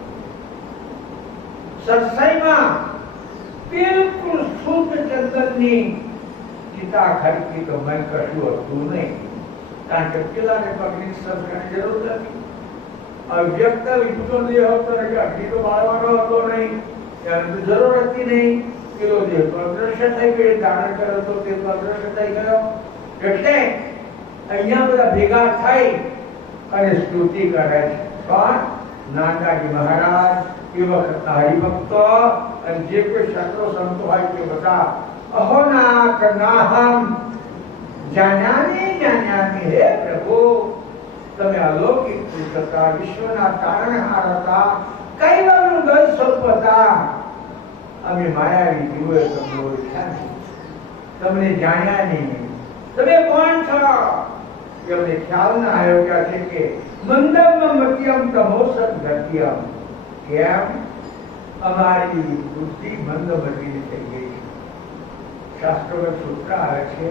સત્સંગમાં બિલકુલ શુદ્ધ ચંદનની ચિતા ખડકી તો મેં કશું હતું નહીં. કારણ કે પેલાને પગની સંસ્કારની જરૂર નથી. અવ્યક્ત વિભૂતો દેહ હતો એટલે અગ્નિ તો બાળવાનો હતો નહીં, એની જરૂર હતી નહીં. પેલો દેહ તો અદૃશ્ય થઈ ગયો, ધારણ કર્યો તો તે તો અદૃશ્ય થઈ ગયો. એટલે અહીંયા બધા ભેગા થઈ અને સ્તુતિ કરે છે. પણ નાનકાજી મહારાજ એ વખતના હરિભક્તો અને જે કોઈ શસ્ત્રો સંતો હોય તે બધા અહોના કનાહમ જાન્યાની હે પ્રભુ, તમે અલૌકિક પુરુષ હતા, વિશ્વના તારણહાર હતા, કૈવલનું દય સ્વરૂપ હતા. અમે માયાવી જીવોએ તમને ઓળખ્યા નહીં, તમને જાણ્યા નહીં. તમે કોણ છો એમને ખ્યાલ ના આવ્યો. છે કે મંદમ મત્યમ તમોસદ ગત્યમ. કેમ? અમારી બુદ્ધિ મંદમતી થઈ ગઈ છે. શાસ્ત્રોમાં સૂત્ર આવે છે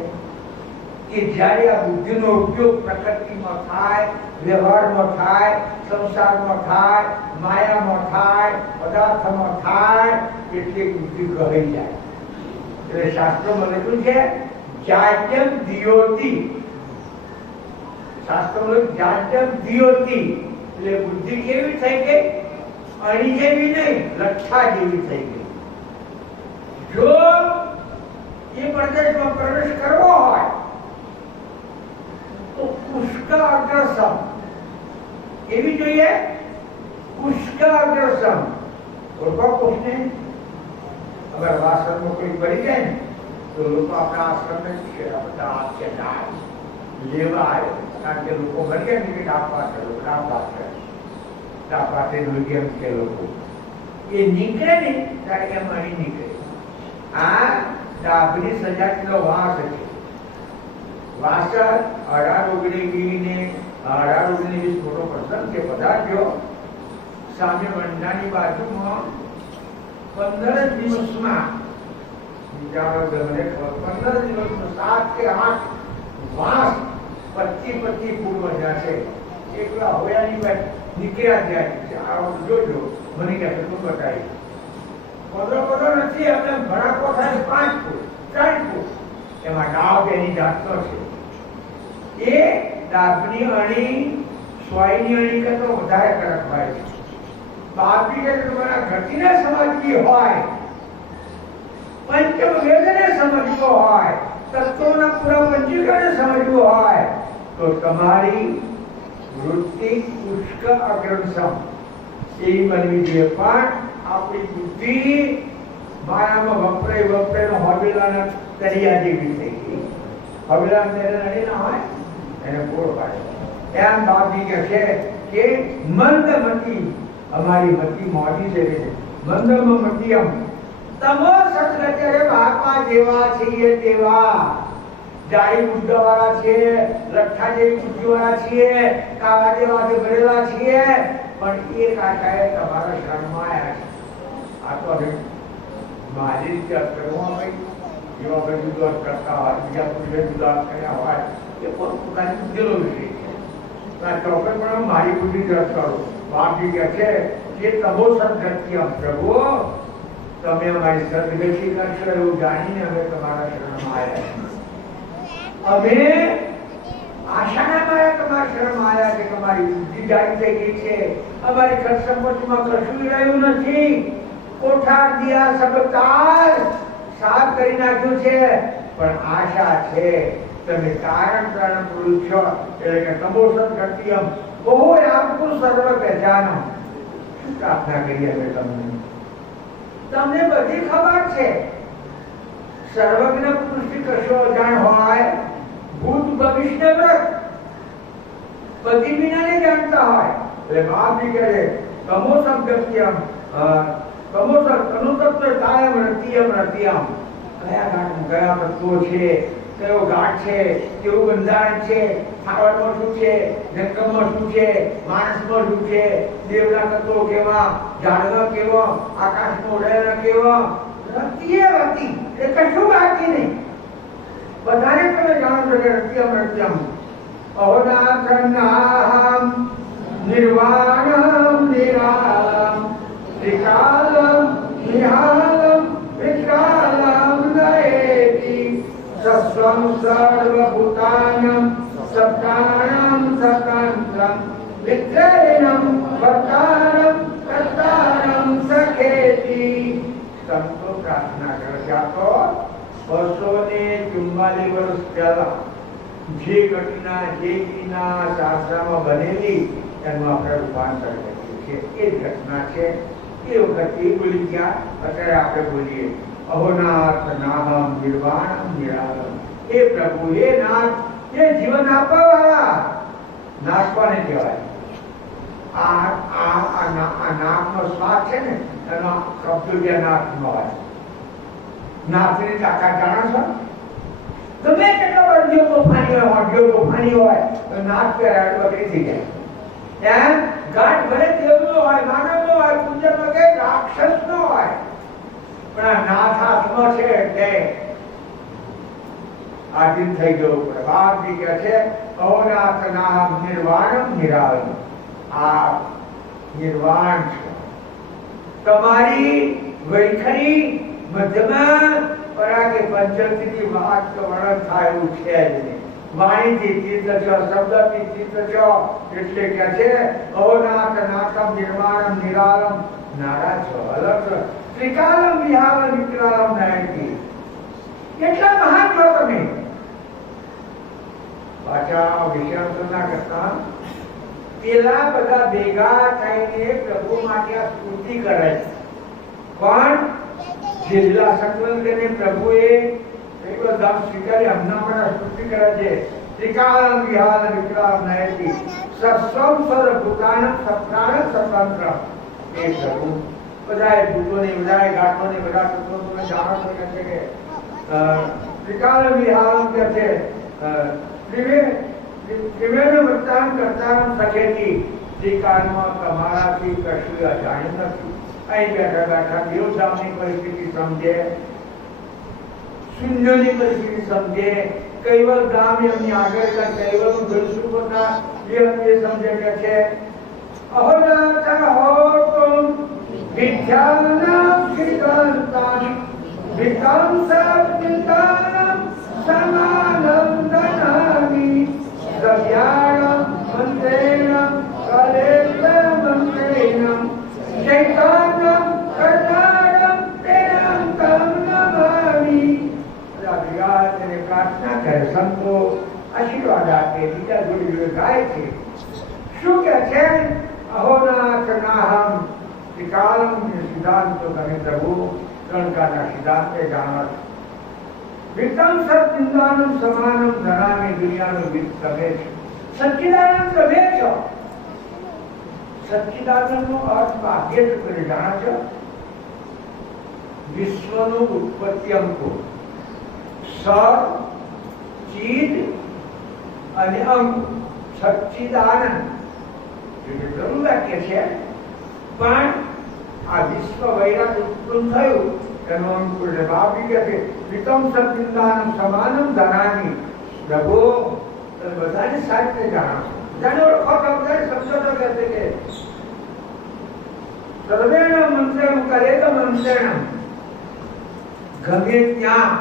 કે જ્યારે આ બુદ્ધિનો ઉપયોગ પ્રકૃતિમાં થાય, વ્યવહારમાં થાય, સંસારમાં થાય, માયામાં થાય, પદાર્થમાં થાય, એટલે બુદ્ધિ કહી જાય. એટલે શાસ્ત્રોમાં લખ્યું છે જાજ્યમ દિયોતિ. શાસ્ત્રોમાં જાજ્યમ દિયોતિ એટલે બુદ્ધિ કેવી થઈ ગઈ? અણી જેવી નહીં, લઠ્ઠા જેવી થઈ ગઈ. જો એ પ્રદેશમાં પ્રવેશ કરવો હોય તો પુષ્કાગ્રસમ એવી જોઈએ. પુષ્કાગ્રસમ ઓળખો પુષ્ને? અગર વાસણમાં કોઈ ભરી જાય ને તો લોકો આપણા આશ્રમને બધા આપશે દાળ લેવા આવે. કારણ કે લોકો ભરી ગયા ને કે ડાપા કરો, ડાપા કરે, ડાપા તે કેમ કે લોકો એ નીકળે ને ત્યારે એમ અહીં નીકળે. આ ડાબની સજાતીનો વાસ છે. વાસણ 18-19 મોટો પ્રસંગ છે. પધારજો. સામે વંડાની બાજુમાં 15 દિવસમાં 15 દિવસમાં 7 કે 8 વાસ 25 ફૂટ વધ્યા છે. એકલા હોયાની બાદ નીકળ્યા જાય છે. આ જોજો, મને કહે તું બતાવી. પદો નથી, આપણે ભડાકો થાય 5 ફૂટ 3 ફૂટ. એમાં ડાબ એની જાતનો છે. એ ડાબની અણી સોયની અણી કરતો વધારે કડક હોય છે. બાપી કે તમારા ઘટીને સમજવી હોય, પંચમ વેદને સમજવો હોય, તત્વોના પૂરા પંચીકરણને સમજવું હોય તો તમારી વૃત્તિ પુષ્ક અગ્રસમ એવી બનવી જોઈએ. પણ આપણી બુદ્ધિ માયામાં વપરાય હવેલાના તરિયા જેવી થઈ ગઈ. હવેલા નડી ના હોય એને ગોળ પાડે. એમ બાપજી કે છે કે મંદમતી, અમારી મતિ મોડી છે. મંદમ મતિયમ તમો સત્ય બાપા જેવા છીએ તેવા જાડી બુદ્ધ વાળા છે, લઠ્ઠા જેવી બુદ્ધિ વાળા છીએ, કાવા જેવા ભરેલા છીએ. પણ એ કાકાએ તમારા શરણમાં આવ્યા છે. આ તો હવે મારી રીતે અર્થ કરવા ભાઈ જેવા ભાઈ જુદો અર્થ કરતા હોય, બીજા પુરુષે જુદો અર્થ કર્યા હોય, એ પોતાની બુદ્ધિનો વિષય છે. ચોક્કસ પણ મારી બુદ્ધિ જ અર્થ કરો. બાપજી કહે છે કે તમો સદગત્યમ પ્રભુ, તમે અમારી સદગતિ કરશો એવું જાણીને અમે તમારા શરણમાં આવ્યા. અમે આશાના માયા તમારા શરણમાં આવ્યા છે કે અમારી બુદ્ધિ જારી થઈ ગઈ છે, અમારી ખર્ચ સંપત્તિમાં કશું રહ્યું નથી, કોઠાર દિયા સબતાર સાફ કરી નાખ્યું છે. પણ આશા છે તમે કારણ પ્રાણ પુરુષ છો, એટલે કે તમો સદગત્યમ બહુ આપકુ સર્વ પહેચાનો. પ્રાર્થના કરીએ અમે તમને બધી ખબર છે. સર્વજ્ઞ પુરુષથી કશો અજાણ હોય, ભૂત ભવિષ્ય વ્રત બધી વિનાને જાણતા હોય. એટલે બાપજી કહે તમો સદગત્યમ તમો સદગત્યમ રતિયમ રતિયમ. કયા તત્વો છે કયો ઘાટ છે, કેવું બંધારણ છે, થાવડમાં શું છે, નક્કમમાં શું છે, માણસમાં શું છે, દેવના તત્વો કેવા, ઝાડવા કેવા, આકાશમાં ઉડાયેલા કેવા, રતિએ રતિ, એ કશું બાકી નહીં. બધાને તમે જાણો છો કે રત્યમ રત્યમ અહોનાથનાહમ નિર્વાણમ નિરાલમ ત્રિકાલમ નિહાલમ વિકરાલમ નયેતિ સસ્વં સર્વભૂતાનાં સત્તાનાં સ્વતંત્રં વિદ્રેણં ભક્તારં કર્તારં સખેતિ. સંતો પ્રાર્થના કરે છે. આ તો 244 વર્ષ પહેલા જે ઘટના જે ઘટના શાસ્ત્રમાં બનેલી એનું આપણે રૂપાંતર કરીએ છીએ. એ જ ઘટના છે. એ વખત એ બોલી ગયા, અત્યારે આપણે બોલીએ અહોનાથ નાહમ નિર્વાણમ નિરાલમ. હે પ્રભુ, હે નાથ, હે જીવન આપવાવાળા. નાથ કોને કહેવાય? આ નામનો શ્વાસ છે ને, એનો શબ્દ જે નાથનો હોય. નાથની તાકાત જાણો છો? ગમે કેટલો અડધો તોફાની હોય, અડધો તોફાની હોય, તો નાથ પહેરાડ બકરી થઈ જાય. ત્યાં ઘાટ ભલે દેવનો હોય, માનવનો હોય, પૂજ્યનો કે રાક્ષસનો હોય, પણ આ નાથ હાથમાં છે એટલે આધીન થઈ જવું પડે. બાપજી કહે છે અહોનાથ નાહમ નિર્વાણમ નિરાલમ. આ નિર્વાણ છે. તમારી વૈખરી મધ્યમાં પરાગે પંચમથી વાત તો વર્ણન થાય એવું છે જ નહીં. વાણીથી તીર્થ છો, શબ્દથી તીર્થ છો, એટલે કે છે અહોનાથ નાથમ નિર્વાણમ નિરાલમ. નારા છો, અલગ છો. ત્રિકાલમ વિહાલમ વિકરાલમ નયતિ. કેટલા મહાન છો તમે. પાછા વિષયાંતરના કરતા પેલા બધા ભેગા થઈને પ્રભુ માટે આ સ્તુતિ કરે છે. પણ જિલ્લા સંકલન પ્રભુએ ધામ સ્વીકારી હમણાં પણ સ્તુતિ કરે છે. ત્રિકાલમ વિહાલમ વિકરાલમ નયતિ સસ્વં સર્વભૂતાનાં સત્તાનાં સ્વતંત્રં. એ પ્રભુ બધાએ ભૂતોને, બધાએ ઘાટોને, બધા તત્વો તમે જાણો છો કે છે કે ત્રિકાલમ વિહાલમ કે છે ત્રિવેણ વર્તાન કરતારં સખેતિ. ત્રિકાળમાં તમારાથી કશું અજાણ્યું નથી. અહીં બેઠા બેઠા દેવધામની પરિસ્થિતિ સમજે, શૂન્યની પરિસ્થિતિ સમજે, કૈવલ ધામ એમની આગળ કૈવલનું ઘર શું કરતા એ સમજે કે છે અહોનાથ હોતુમ વિદ્યાનાં શ્રીકાંતાન વિકાંસા સમાનમ દનામિ દ્રવ્યાણમ મંત્રેણમ કલેશમ મંત્રેણમ ચૈતન્યમ કર્તારમ તેનં તમ નમામિ. તેને પ્રાર્થના કરે. સંતો આશીર્વાદ આપે, બીજા જોડે જોડે ગાય છે. શું કે છે? અહોનાથ નાહમ ત્રિકાલમ. સિદ્ધાંતો તમે પ્રભુ ત્રણકાના સિદ્ધાંતે જાણો છો. વિતમ સત્ચિદાનંદ સમાનમ ધનામી. દુનિયાનું વિત તમે છો. સચ્ચિદાનંદ તમે છો. સચ્ચિદાનંદનો અર્થ ભાગ્ય જ કરે. જાણો છો? વિશ્વનું ઉત્પત્તિ અંકો સર, ચિદ અને અંક. સચ્ચિદાનંદ જરૂર વાક્ય છે, પણ આ વિશ્વ વૈરાગ ઉત્પન્ન થયું એનો અંકુર છે. બાપી કહે છે વિતમ સચ્ચિદાનંદ સમાનમ ધનામી. પ્રભુ તમે બધાને સારી રીતે જાણો છો, બધાને ઓળખો છો, બધાને સમજો છો. કહે છે કે સર્વેણ મંત્રેણ કરેત મંત્રેણ. ગમે ત્યાં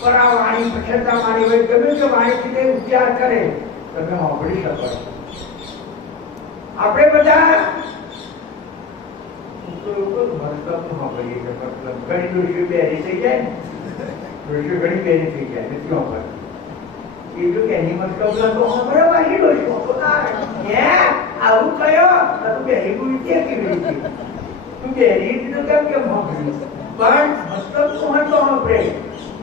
પર આ વાણી પછતા મારી હોય, ગમે તે વાણીથી તે ઉચ્ચાર કરે તમે સાંભળી શકો છો. આપણે બધા ઘણી દોષીઓ બેરી થઈ જાય ને, દોષીઓ ઘણી બેરી થઈ જાય નથી સાંભળતી. બીજું કે એની મતલબ આવું કયો તું બેરી ગુઈ કેવી રીતે તું બેરી તો કેમ કેમ સાંભળ્યું, પણ મતલબ તો હતો સાંભળે.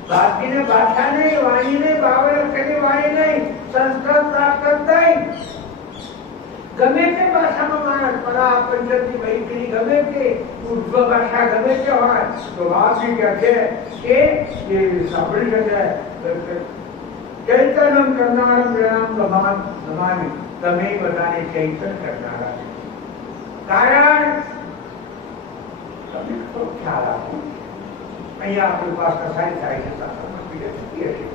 બાકીને ભાષા નહીં, વાણી નહીં, બાવળની વાણી નહીં, સંસ્કૃત પ્રાપ્ત નહીં. ગમે તે ભાષામાં માણસ પરા પંચમથી વૈખરી ગમે તે ઉર્ધ્વ ભાષા ગમે તે હોય તો બાપજી કહે છે કે એ સાંભળી શકે ચૈતન્યમ કરનારમ પ્રણામ સમાન સમાની તમે બધાને ચૈતન્ય કરનારા છો. કારણ તમને ખૂબ ખ્યાલ આપો અહીંયા આપણી પાસે કસાઈ થાય છે સાસરમાં પીડે થતી હશે.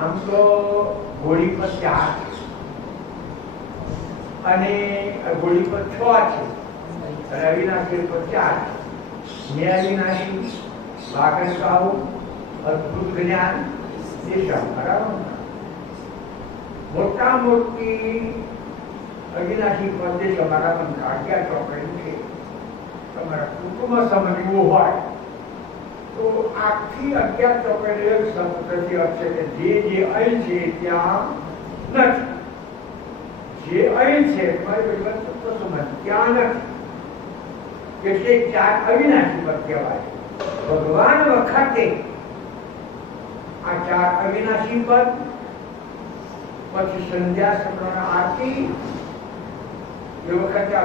આમ તો ઘોડી પર 4 છે અને ઘોડી પર 6 છે અને અવિનાશી પર 4 મેં અવિનાશી વાકણ કહું અદભુત જ્ઞાન દેશમ બરાબર. મોટા મોટી અવિનાશી પ્રદેશ અમારા પણ કાઢ્યા ચોકડી છે. તમારા કુટુંબ સમજવું હોય તો આખી 11 ચોકડીઓ સમુદ્રથી અર્થ છે કે જે અહીં છે ત્યાં નથી. જે અહીં છે તમારી બધી તત્વ સમજ ત્યાં નથી. એટલે 4 અવિનાશી પદ કહેવાય. ભગવાન વખતે આ 4 અવિનાશી પદ પછી સંધ્યા સમયના આરતી એ વખતે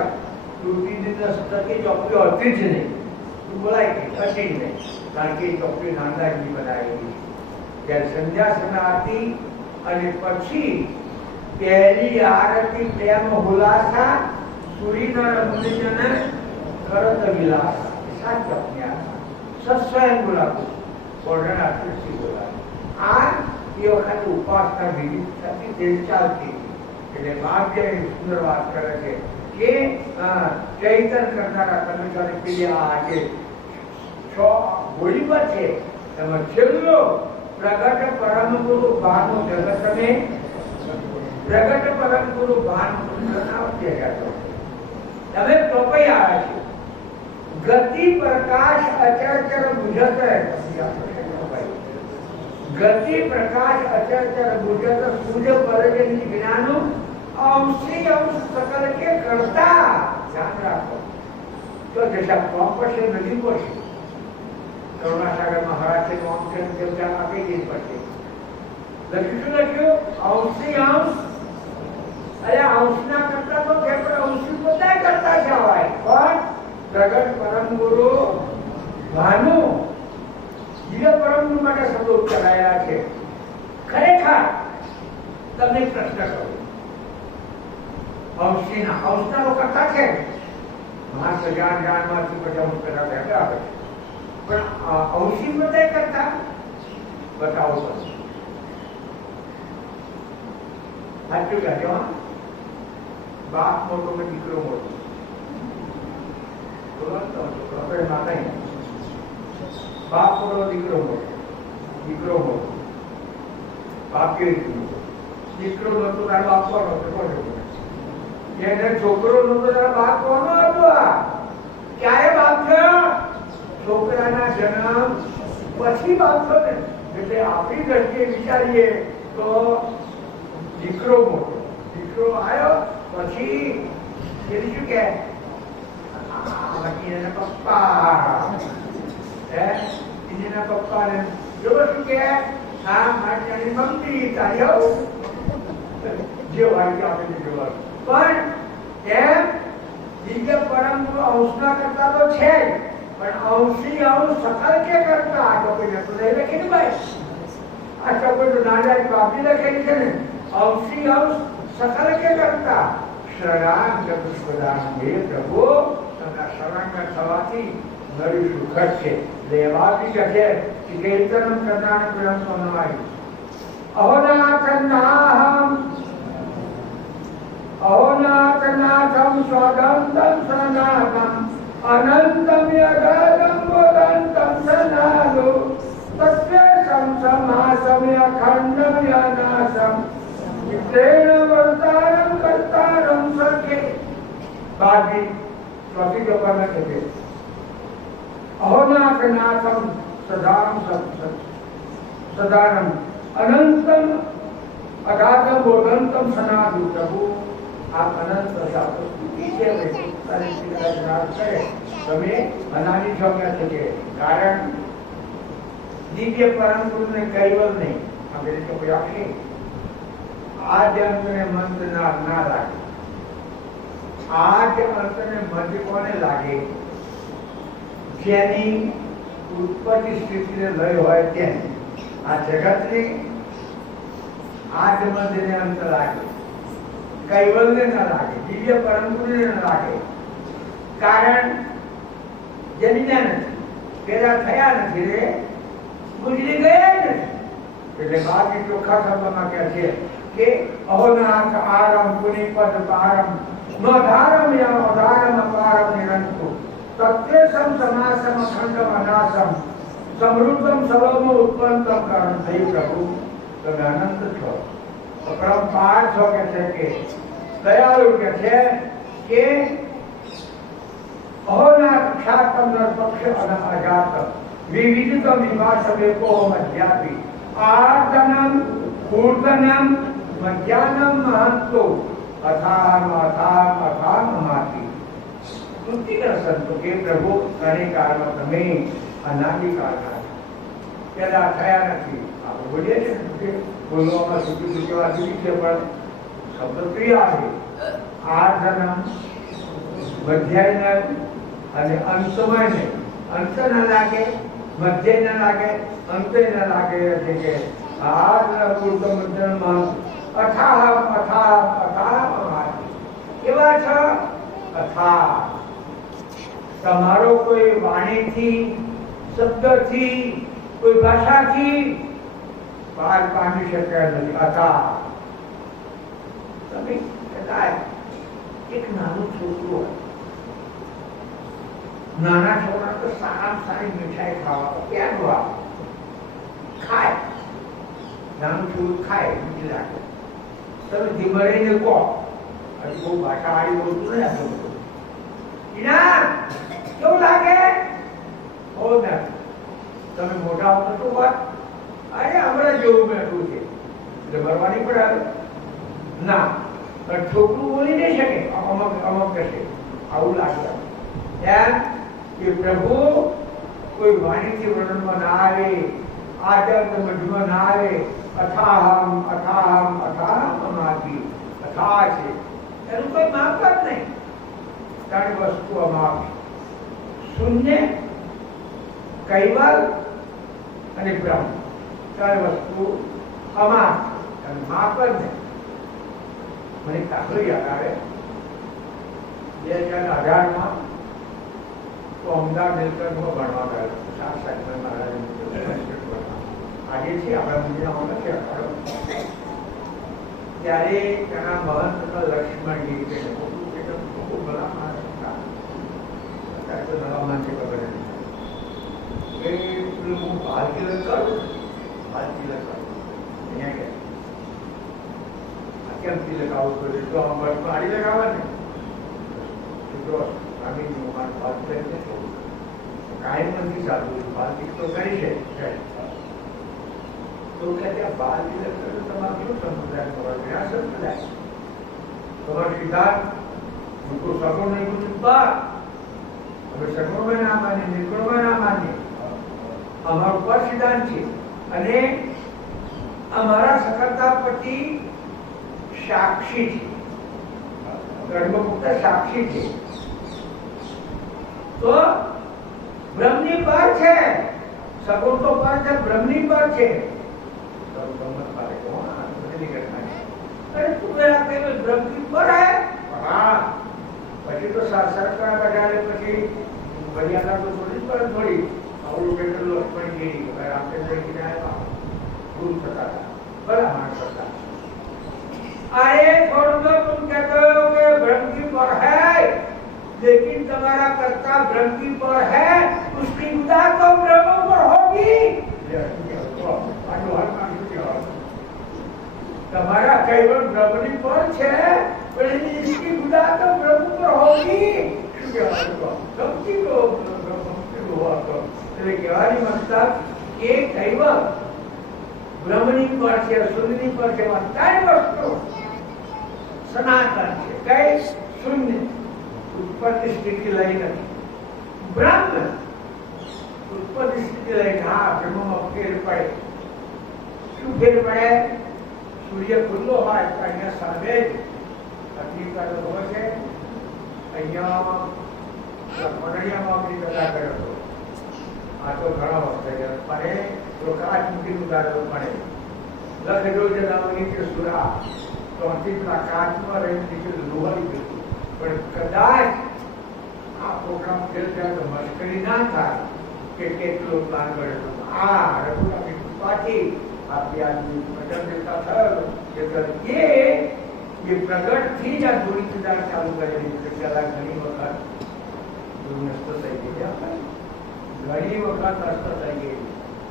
તૂટીની દસ્તકે ચોપડીઓ હતી જ નહીં. તું બોલાય કે હતી જ નહીં કારણ કે ચોપડી નાનદાજી બનાવેલી. ત્યારે સંધ્યા સમય આરતી અને પછી પહેલી આરતી પ્રેમ હુલાસા સુરીના મુનિજન કરત વિલાસા 7 ચોપડી સત્સંગ બોલાવો કોર્ડના તુલસી બોલાવો. આ એ વખતે ઉપાસના વિધિ થતી તે ચાલતી. એટલે ભાગ્ય સુંદર વાત કરે છે કે ચૈતન્ય કરનારા તમે જ્યારે પેલી આજે 6 હોળી પર છે એમાં છેલ્લો પ્રગટ પરમ ગુરુ ભાનુ જગતને પ્રગટ પરમ ગુરુ ભાનુ જગતને તમે ટોપાઈ આવ્યા છો. ગતિ પ્રકાશ અચરચર બુઝત ગતિ પ્રકાશ અચરચર બુઝત સૂજ પરજન જ્ઞાનો અંશી અંશ સકલ કે કરતા. ધ્યાન રાખો તો જશા કોમ પડશે નદી પડશે. કરુણાસાગર મહારાજ છે કોમ છે દેવતા આપી ગઈ પડશે. લખ્યું અંશી અંશ. અરે અંશના કરતા તો છે પણ અંશી બધા કરતા છે હોય. પણ પ્રગટ પરમ ગુરુ ભાનુ જીવ પરમ ગુરુ માટે શબ્દો કરાયા છે. ખરેખર તમને પ્રશ્ન કરું અંશના તો કરતા છે માસ જ્ઞાનમાંથી પછી અંશ કરતા બેઠા આવે પણ અંશી બધા કરતા બતાવો પડશે. સાચું કહેજો. બાપ મોટો ને દીકરો મોટો બાપ મોટો દીકરો મોટો દીકરો મોટો બાપ કેવી દીકરો નતો તારો બાપ કોનો એને છોકરો નતો તારા બાપ કોનો હતો? ક્યારે બાપ થયો? છોકરાના જન્મ પછી બાપ થયો ને. એટલે આપણી દ્રષ્ટિએ વિચારીએ તો દીકરો મોટો દીકરો આવ્યો પછી એની શું કે પપ્પા ને જો શું કે આ મારી મમ્મી તારી આવું જે વાક્ય આપણે જોવા પણ એમ દિવ્ય પરમ અંશના કરતા તો છે પણ અંશી અંશ સકલ કે કરતા. આ ચોપડી મેં તો નહીં લખી ભાઈ. આ ચોપડી તો નાના બાપી લખેલી છે ને. અંશી અંશ સકલ કે કરતા શરણાગત પુષ્પદાન હે પ્રભુ તથા શરણાગત થવાથી નરી સુખદ છે. લેવાથી કહે કે કીર્તન કરનાર પ્રેમ સોનવાય અહોનાથનાહમ અહોનાથનાથમ સ્વદંતમ સનાતમ અનંતમ યગદમ બોધંતમ સનાદો તત્વેશમ સમાસમ અખંડમ યનાસમ પ્રેણ વર્તારમ કર્તારમ સખે. બાકી ચોથી ચોપામાં કહે છે અહોનાથનાથમ સદામ સદાનમ અનંતમ અગાધમ બોધંતમ સનાદુ. પ્રભુ આ અનંત શાસ્ત્ર તમે અનાદિ છોક્યા છો કે કારણ દિવ્ય પરમ ગુરુને કૈવલ નહીં આપણે તો કોઈ આપશે આ જન્મને મંત્ર ના રાખે આજ અંતને મધ્ય કોને લાગે? જેની ઉત્પત્તિ સ્થિતિને લય હોય તેની. આ જગતની આજ મધ્યને અંત લાગે, કૈવલ્યને ન લાગે, દિવ્ય પરમ પુરુષને ન લાગે. કારણ જન્મ્યા નથી, પેદા થયા નથી, રે ગુજરી ગયા નથી. એટલે બાકી ચોખ્ખા શબ્દમાં કહે છે કે અહોનાથ આરમ પુનિપદ પારમ નોધારમ યા અધારમ અપારમ નિરંતુ તત્વેસમ સમાસમ અખંડમ અનાસમ સમૃદ્ધમ સર્વમ ઉત્પન્નમ કારણ થઈ પ્રભુ તમે અનંત છો, અપરંપાર છો. કે છે કે દયાળુ કે છે કે અહોનાથ ક્ષાતમ નરપક્ષ અજાતમ વિવિધતમ વિભાષમ એકોહમ અધ્યાપી આર્તનમ ઊર્ધનમ મધ્યાનમ મહંતો અથામ અથામ અથામ માતી. સ્તુતિ કર સંતો કે પ્રભુ અનેક કાળમાં તમે અનાદિ કાળના પેદા થયા નથી. આપણે બોલીએ છીએ બોલવામાં સુધી સુધી વાંચી છે પણ શબ્દ પ્રિય છે. આર્ધનમ મધ્યાયનમ અને અંતમય ને અંત ન લાગે, મધ્ય ન લાગે, અંતે ન લાગે. એટલે કે અથાહમ અથાહમ અથાહમ એવા છો અથા. તમારો કોઈ વાણીથી, શબ્દથી, કોઈ ભાષાથી પાર પામી શક્યા નથી. અથા તમે કદાચ એક નાનું છોકરું હોય, નાના છોકરા તો સારામાં સારી મીઠાઈ ખાવા ક્યાં ગવા ખાય, નાનું છોકરું ખાય બીજી રાખે. તમે ધીમડીને કહો, હજી બહુ ભાષા વાળી બોલતું ને ઇનામ કેવું લાગે? બહુ ને તમે મોટા હો તો વાત અરે હમણાં જેવું બેઠું છે એટલે ભરવાની પડે ના. પણ છોકરું બોલી નહીં શકે, અમુક અમુક કહેશે આવું લાગે. એમ કે પ્રભુ કોઈ વાણીથી વર્ણનમાં ના આવે, આદર્શ મધ્યમાં ના આવે. અથાહમ અથાહમ અથાહમ માપી અથા છે, એનું કોઈ માપ જ નહીં. ત્રણ વસ્તુ અમાપી: શૂન્ય, કૈવલ અને બ્રહ્મ. ત્રણ વસ્તુ અમાપ અને માપ જ નહીં. મને દાખલો યાદ આવે 2018માં તો અમદાવાદ નીલકંઠમાં ભણવા ગયો. આજે છે આપણા મંદિરમાં નથી અખાડો. ત્યારે તેના મહંત હતા લક્ષ્મણજી કે ખૂબ ભલા માણસ હતા. અત્યારે તો નવા માનસે ખબર નથી. એ હું બાલ તિલક કરું, બાલ તિલક કરું અહીંયા કે કેમ તિલક આવું કર્યું તો વર્ષમાં આડી લગાવવા ને તો સ્વામીજી મારું બાલ તિલક નથી કાયમ નથી સાધું. બાલ તિલક તો કરી છે તો કે બાલ તિલક કર્યું તમારે કેવું સંપ્રદાય તમારા સંપ્રદાય તમારો સિદ્ધાંત હું તો સગો નહીં પૂછું બા હવે સગોમાં ના માને, નિર્ગુણમાં ના માને. અમારું પર સિદ્ધાંત છે અને અમારા સકર્તાપતિ સાક્ષી છે, કર્મમુક્ત સાક્ષી છે. તો બ્રહ્મની પર છે, સગુણ તો પર છે, બ્રહ્મની પર છે. બ્રહ્મની પર હે પછી તો સરકાર બજારે પછી મર્યાદા તો થોડી પર થોડી આવડું કેટલું લક્ષ્મણ ગીરી આપણે લઈને આવ્યા ભૂલ થતા હતા ભલા માણસ હતા. अरे छोड़ दो, तुम कहते हो कि ब्रह्म की पर है, लेकिन तुम्हारा कर्ता ब्रह्म की पर है, उसकी गुदा तो ब्रह्म पर होगी. तुम्हारा केवल ब्रह्म की पर है, पर इसकी गुदा तो ब्रह्म पर होगी. समझी लो हुआ तो कहानी मतलब कि केवल ब्रह्मनी पर છે, શૂન્યની પર છે. કઈ વસ્તુ સનાતન છે, કઈ શૂન્ય ઉત્પત્તિ સ્થિતિ લઈ નથી. બ્રહ્મ ઉત્પત્તિ સ્થિતિ લઈ હા બ્રહ્મમાં ફેર પડે. શું ફેર પડે? સૂર્ય ખુલ્લો હોય તો અહીંયા સામે હકીકત હોય છે, અહીંયા મંડળિયામાં આપણી કથા કર્યો હતો. આ તો ઘણા વખત મને તો કાચ મૂકી ઉતારેલો પડે લખેલો છે નામની કે સુરા તો અંતિમના કાચમાં રહીને નીકળી લોહાઈ ગયું. પણ કદાચ આ પ્રોગ્રામ ફેલ થાય તો મશ્કરી ના થાય કે કેટલો પ્લાન કર્યો. આ રઘુરામની કૃપાથી આપણી આજની ભજન દેવતા થયો કે એ પ્રગટથી જ આ જોડી સુધાર ચાલુ કરેલી છે. પહેલા ઘણી વખત નષ્ટ થઈ ગઈ આપણે ઘણી વખત નષ્ટ થઈ ગઈ.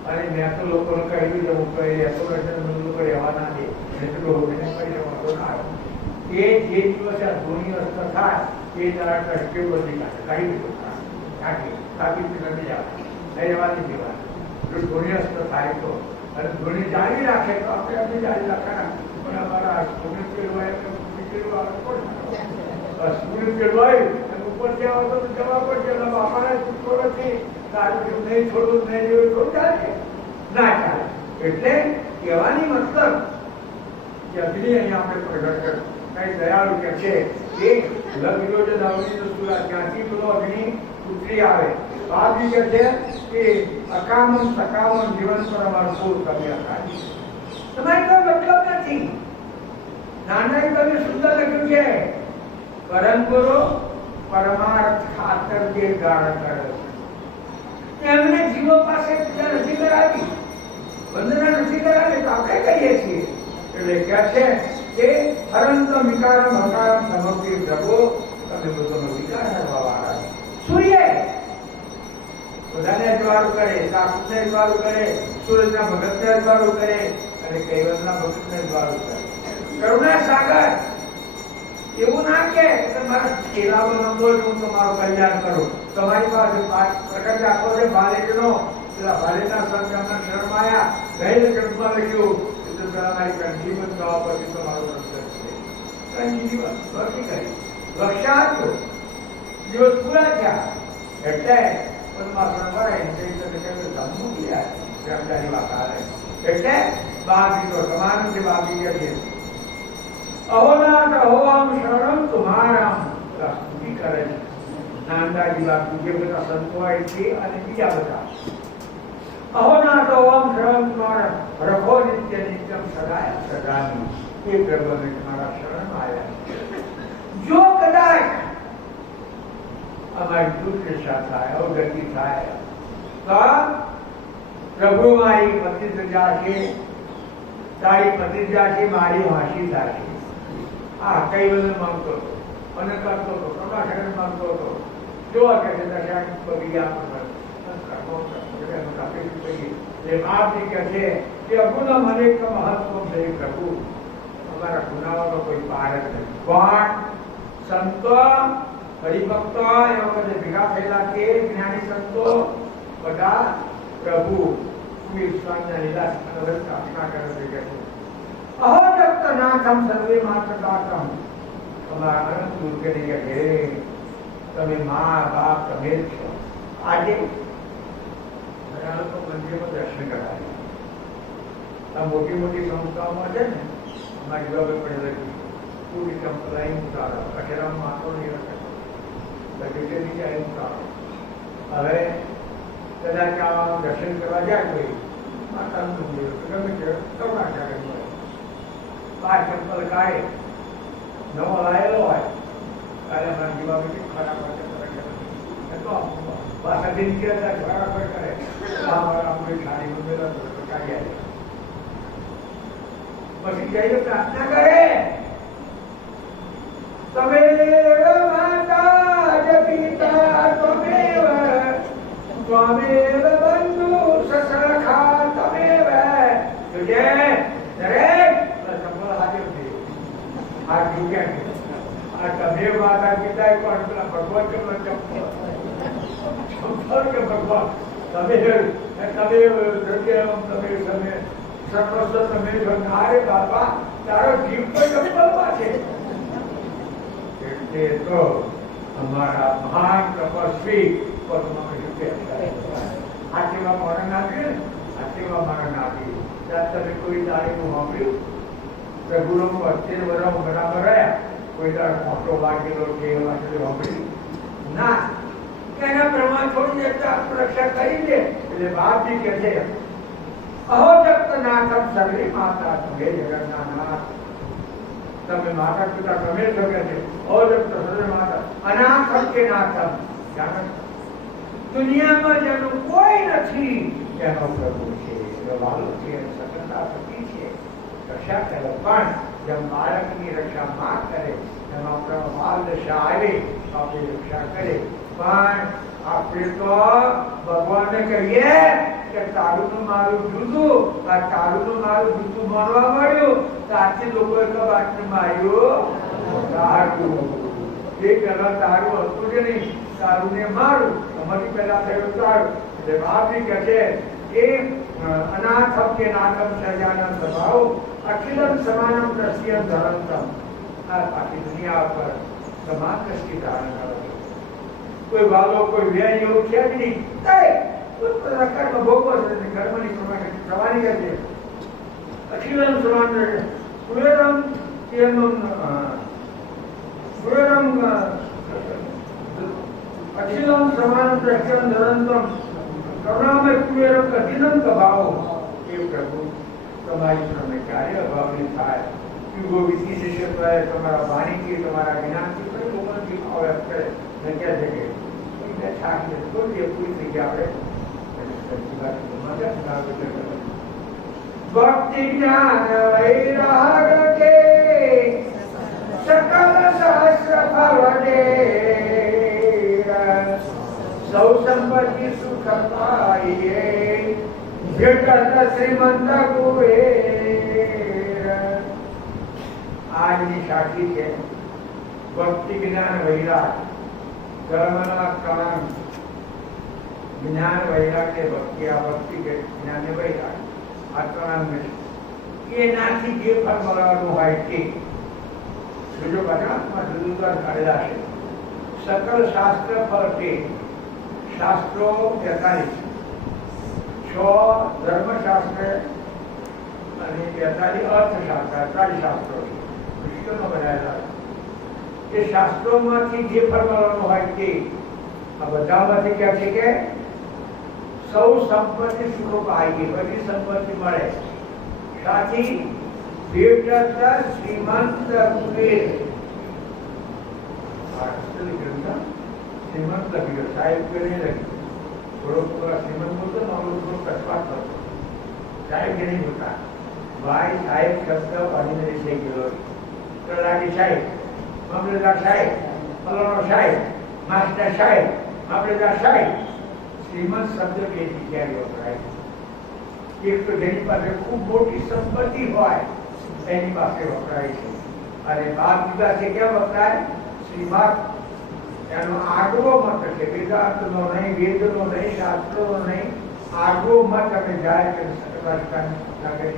અને મેં તો લોકોને કહ્યું છે હું કહી એસોસિએશન લોકો રહેવા ના દે એટલું હોઈને કહી દેવાનો ના એ જે દિવસે આ ધોની નષ્ટ થાય એ તારા ટટકે બધી કાઢી દીધું કાઢી કાપી નથી જવા નહીં રહેવાની દેવા. જો ધોની નષ્ટ થાય તો અને ધોની જાળવી રાખે તો આપણે આપણે જાળવી રાખવાના. પણ અમારા સ્ટુડન્ટ કેળવાય સ્ટુડન્ટ કેળવાય ઉપર જવા તો જવા પડશે. બાપાને છૂટકો નથી તારું નહીં છોડવું નહીં જેવું થોડું ચાલે ના ચાલે. એટલે કહેવાની મતલબ કે અગ્નિ અહીંયા આપણે પ્રગટ કર્યો. કઈ દયાળુ કે છે કે લગ્યો છે દાવની સુરા ત્યાંથી પેલો અગ્નિ ઉતરી આવે. આ બી કે છે કે અકામન સકામન જીવન પર અમારું પૂરું તમે અકાળી. તમારે કોઈ મતલબ નથી. નાના કવિ સુંદર લખ્યું છે પરમ ગુરુ પરમાર્થ ખાતર જે ગાળ કરે એમને જીવો પાસે પૂજા નથી કરાવી વંદના નથી કરાવી તો આપણે કહીએ છીએ. એટલે કે છે કે અનંત વિકારમ હકારમ સમગ્ર પ્રભુ તમે બધોનો વિકાર કરવા વાળા. સૂર્ય બધાને જ્વાળું કરે, સાસુને જ્વાળું કરે, સૂરજના ભગતને જ્વાળું કરે અને કૈવલના ભગતને જ્વાળું કરે. કરુણા સાગર એવું ના કે મારા કેલાવો નંબર હું તમારું કલ્યાણ કરું. તમારી પાસે પ્રકટ આપો છે બાલેટનો પેલા બાલેટના સંતના શરણમાં આવ્યા ગયેલ ગ્રંથમાં લખ્યું કે મારી કંઠીમાં જવા પછી તમારું રક્ષણ છે. કંઈ જીવન બાકી કરી વક્ષાતો દિવસ પૂરા થયા એટલે પરમાત્મા ભરાય ધમવું ગયા જવાબદારી વાત આવે. એટલે બાકી તો સમાન છે. બાકી છે અહોનાથ અહોમ શરણમ તુમારામ સ્તુતિ કરે છે. નાનદાજી બાપુ જે બધા સંતો હોય છે અને બીજા બધા અહોનાથ અહોમ શરણમ તુમારામ રખો નિત્ય નિત્યમ સદાય સદાની એ પ્રભુને તમારા શરણમાં આવ્યા. જો કદાચ અમારી દુર્દશા થાય અવગતિ થાય તો પ્રભુ મારી પ્રતિજ્ઞા છે તારી પ્રતિજ્ઞા છે મારી હાંસી થશે. આ કૈવલ્ય માંગતો હતો અને કરતો હતો પ્રકાશન માંગતો હતો. જો કે દશા બગીયા કે છે કે અગુના મને મહત્વ છે પ્રભુ અમારા ગુનાઓનો કોઈ પાર જ નથી. પણ સંતો હરિભક્તો એવા બધા ભેગા થયેલા કે જ્ઞાની સંતો બધા પ્રભુ વિશ્વાસના લીલા સ્થાપના કરે છે. અહો જગતનાથમ સર્વે માત્ર દાતમ તમારા અનંત દુર્ગતિ કે હે તમે મા બાપ તમે જ છો. આજે ઘણા લોકો મંદિરમાં દર્શન કરાવે. આ મોટી મોટી સંસ્થાઓમાં છે ને અમારી બાબે પડેલી પૂરી ચંપલાઈ ઉતારો કઠેરામાં આટો નહીં રખે બધી નીચે ઉતારો. હવે કદાચ આ દર્શન કરવા જાય કોઈ માતાનું મંદિર ગમે તે કરુણાચાર્ય બાર ચંપલ કાઢે નવો લાયેલો હોય ત્યારે અમારા જીવા બધી ખરાબ પાછા દિન કરે સારી મંદિર કાઢી પછી જઈને પ્રાર્થના કરે તમેવ માતા જ પિતા ત્વમેવ ત્વમેવ બંધુ સસખા તમેવ તુજે દરેક સંભળ હાજર છે. આ જુગ્યા આ તમેવ માતા પિતા પણ પેલા ભગવાન કે ભગવાન તમે તમે સર્વસ્વ તમે અરે બાપા તારો જીવ તો ચંપલમાં છે. એટલે તો અમારા મહાન તપસ્વી આશીર્વાદ મરણ આપ્યું ને આશીર્વાદ મરણ આપ્યું ત્યાં તમે કોઈ તારીખનું સાંભળ્યું પ્રભુનું 72 વર્ષ બરાબર રહ્યા કોઈ દર ફોટો લાગેલો છે એ વાંચેલો વાપરી ના એના પ્રમાણ થોડી દેતા રક્ષા કરી દે એટલે બાપજી કહે છે અહો જગન્નાથમ સર્વે માતા તમે જગન્નાથ તમે માતા પિતા તમે છો કે છે અહો જગત સર્વે માતા અનાથમ કે નાથમ જાણે દુનિયામાં જેનું કોઈ નથી એનો પ્રભુ છે એનો લાલો છે સકલતા પતિ છે રક્ષા કરે પણ જેમ બાળકની રક્ષા માં કરે એમ આપણા બાલ દશા આવે આપણી રક્ષા કરે પણ આપણે તો ભગવાનને કહીએ કે તારું નું મારું જુદું આ તારું નું મારું જુદું માનવા મળ્યું ત્યારથી લોકોએ કબાટને માર્યું તારું એ પેલા તારું હતું કે નહીં તારું ને મારું અમારી પેલા થયું તારું એટલે બાપજી કહે છે કે અનાથમ કે નાથમ સર્જાનંદ ભાવ અખિલમ સમાનમ દ્રષ્ટિયમ ધરંતમ આ આખી દુનિયા પર સમાન દ્રષ્ટિ ધારણ કરો કોઈ વાલો કોઈ વ્યય એવું છે જ નહીં કર્મ ભોગવો છે કર્મની પ્રમાણી કરજે અખિલમ સમાન કુલેરમ અખિલમ સમાન દ્રષ્ટિયમ ધરંતમ કરુણામય કુલેરમ કઠિનમ કભાવો એ પ્રભુ તમારી સામે કાર્ય અભાવની થાય યુગો વીતી જશે તમારા વાણીથી તમારા જ્ઞાનથી કોઈ લોકોથી ભાવ કરે જગ્યા છે કે એને છાકીએ તો જે પૂરી થઈ ગયા આપણે ભક્તિ જ્ઞાન વૈરાગ કે સકલ શાસ્ત્ર ફળ દે સૌ સંપત્તિ સુખ પાઈએ ભેટત શ્રીમંત કુબેર આજની સાક્ષી છે ભક્તિ જ્ઞાન વૈરાગ કર્મના કામ જ્ઞાન વૈરાગ કે ભક્તિ આ ભક્તિ કે જ્ઞાન ને વૈરાગ આ ત્રણ એનાથી જે ફળ મળવાનું હોય તે બીજો પદાર્થમાં જુદું કાઢેલા છે સકલ શાસ્ત્ર ફળ તે શાસ્ત્રો 43 6 ધર્મશાસ્ત્ર અને 42 અર્થશાસ્ત્ર 40 શાસ્ત્રો વિશ્વમાં બનાવેલા એ શાસ્ત્રોમાંથી જે ફળ મળવાનું હોય તે આ બધામાંથી કહે છે કે સૌ સંપત્તિ સુખ પાઈએ બધી સંપત્તિ મળે સાથી ભેટત શ્રીમંત કુબેર શ્રીમંત લખ્યું સાહેબ કરીને લખ્યું થોડો શ્રીમંત બોલતો મારો થોડો કચવાટ થતો સાહેબ કે નહીં બોલતા ભાઈ સાહેબ શબ્દ ઓર્ડિનરી થઈ ગયો તલાટી સાહેબ મામલેદાર સાહેબ ફલાણો સાહેબ માસ્ટર સાહેબ મામલેદાર સાહેબ શ્રીમંત શબ્દ બે જગ્યાએ વપરાય એક તો જેની પાસે ખૂબ મોટી સંપત્તિ હોય એની પાસે વપરાય છે અને બાપ દીધા છે કેમ વપરાય શ્રીમંત એનો આગવો મત છે વેદાંતનો નહીં વેદનો નહીં શાસ્ત્રોનો નહીં આગવો મત અમે જાહેર કરી શકે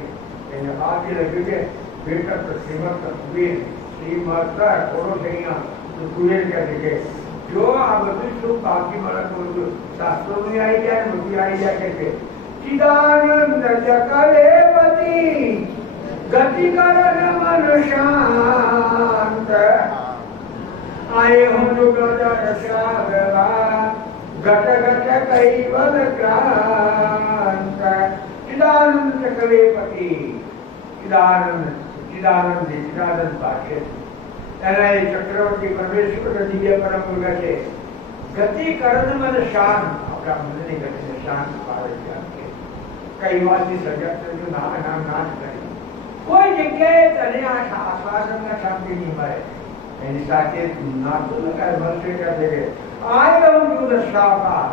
એને બાપે લખ્યું કે ભેટત શ્રીમંત કુબેર શ્રીમંત થોડો છે અહીંયા કુબેર કહે છે કે જો આ બધું શું બાકી મળે તો બધું શાસ્ત્રોનું આવી જાય ને બધું આવી જાય કે ચિદાનંદ ચકલેવતી ગતિ કરણ મન શાંત આયે હું જુગદર સાગવા ઘટ ઘટ કૈવલ ક્રાંત ચિદાનંદ ચકલેવતી ચિદાનંદ ભાગ્ય એના એ ચક્રવર્તી પરમેશ્વર દિવ્ય પરમ પૂર્વ છે ગતિ કરણ મન શાંત આપણા મનની ગતિને શાંત પાડે છે કઈ વાતની સજગ થજો નાશ કરી કોઈ જગ્યાએ તને આ આશ્વાસનના શાંતિ નહીં મળે એની સાથે નાતું લગાય મળશે કે આય હું દર્શાવતા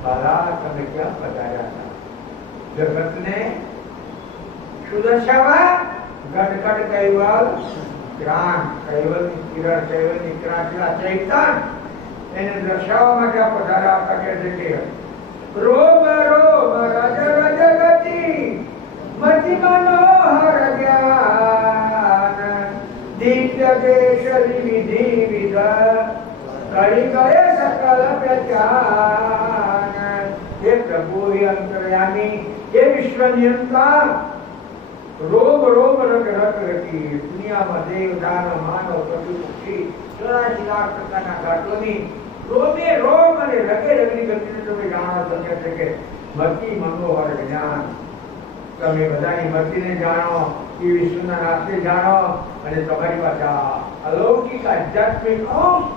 ભલા તમે ક્યાં પધાર્યા હતા જગતને શું દર્શાવવા ગટગટ કૈવલ જ્ઞાન કૈવલની કિરણ કૈવલની ક્રાંતિના ચૈતન એને દર્શાવવા માટે આ પધારા આપતા કહે છે કે રોમ રોમ રજ રજ ગતિ મતિ મનોહર જ્ઞાન દિવ્ય દેશ વિધિ વિધ કરી કરે સકલ પ્રચાન હે પ્રભુ હે અંતર્યામી હે વિશ્વ નિયંતા રોગ રોગ રગ રગ રગી દુનિયામાં દેવ દાનવ માનવ પશુ પક્ષી 84 લાખ પ્રકારના ઘાટોની રોગે રોગ અને રગે રગની ગતિને તમે જાણો છો કે મતિ મનોહર જ્ઞાન તમે બધાની મતિને જાણો એ વિશ્વના નાથને જાણો અને તમારી પાસે અલૌકિક આધ્યાત્મિક અંશ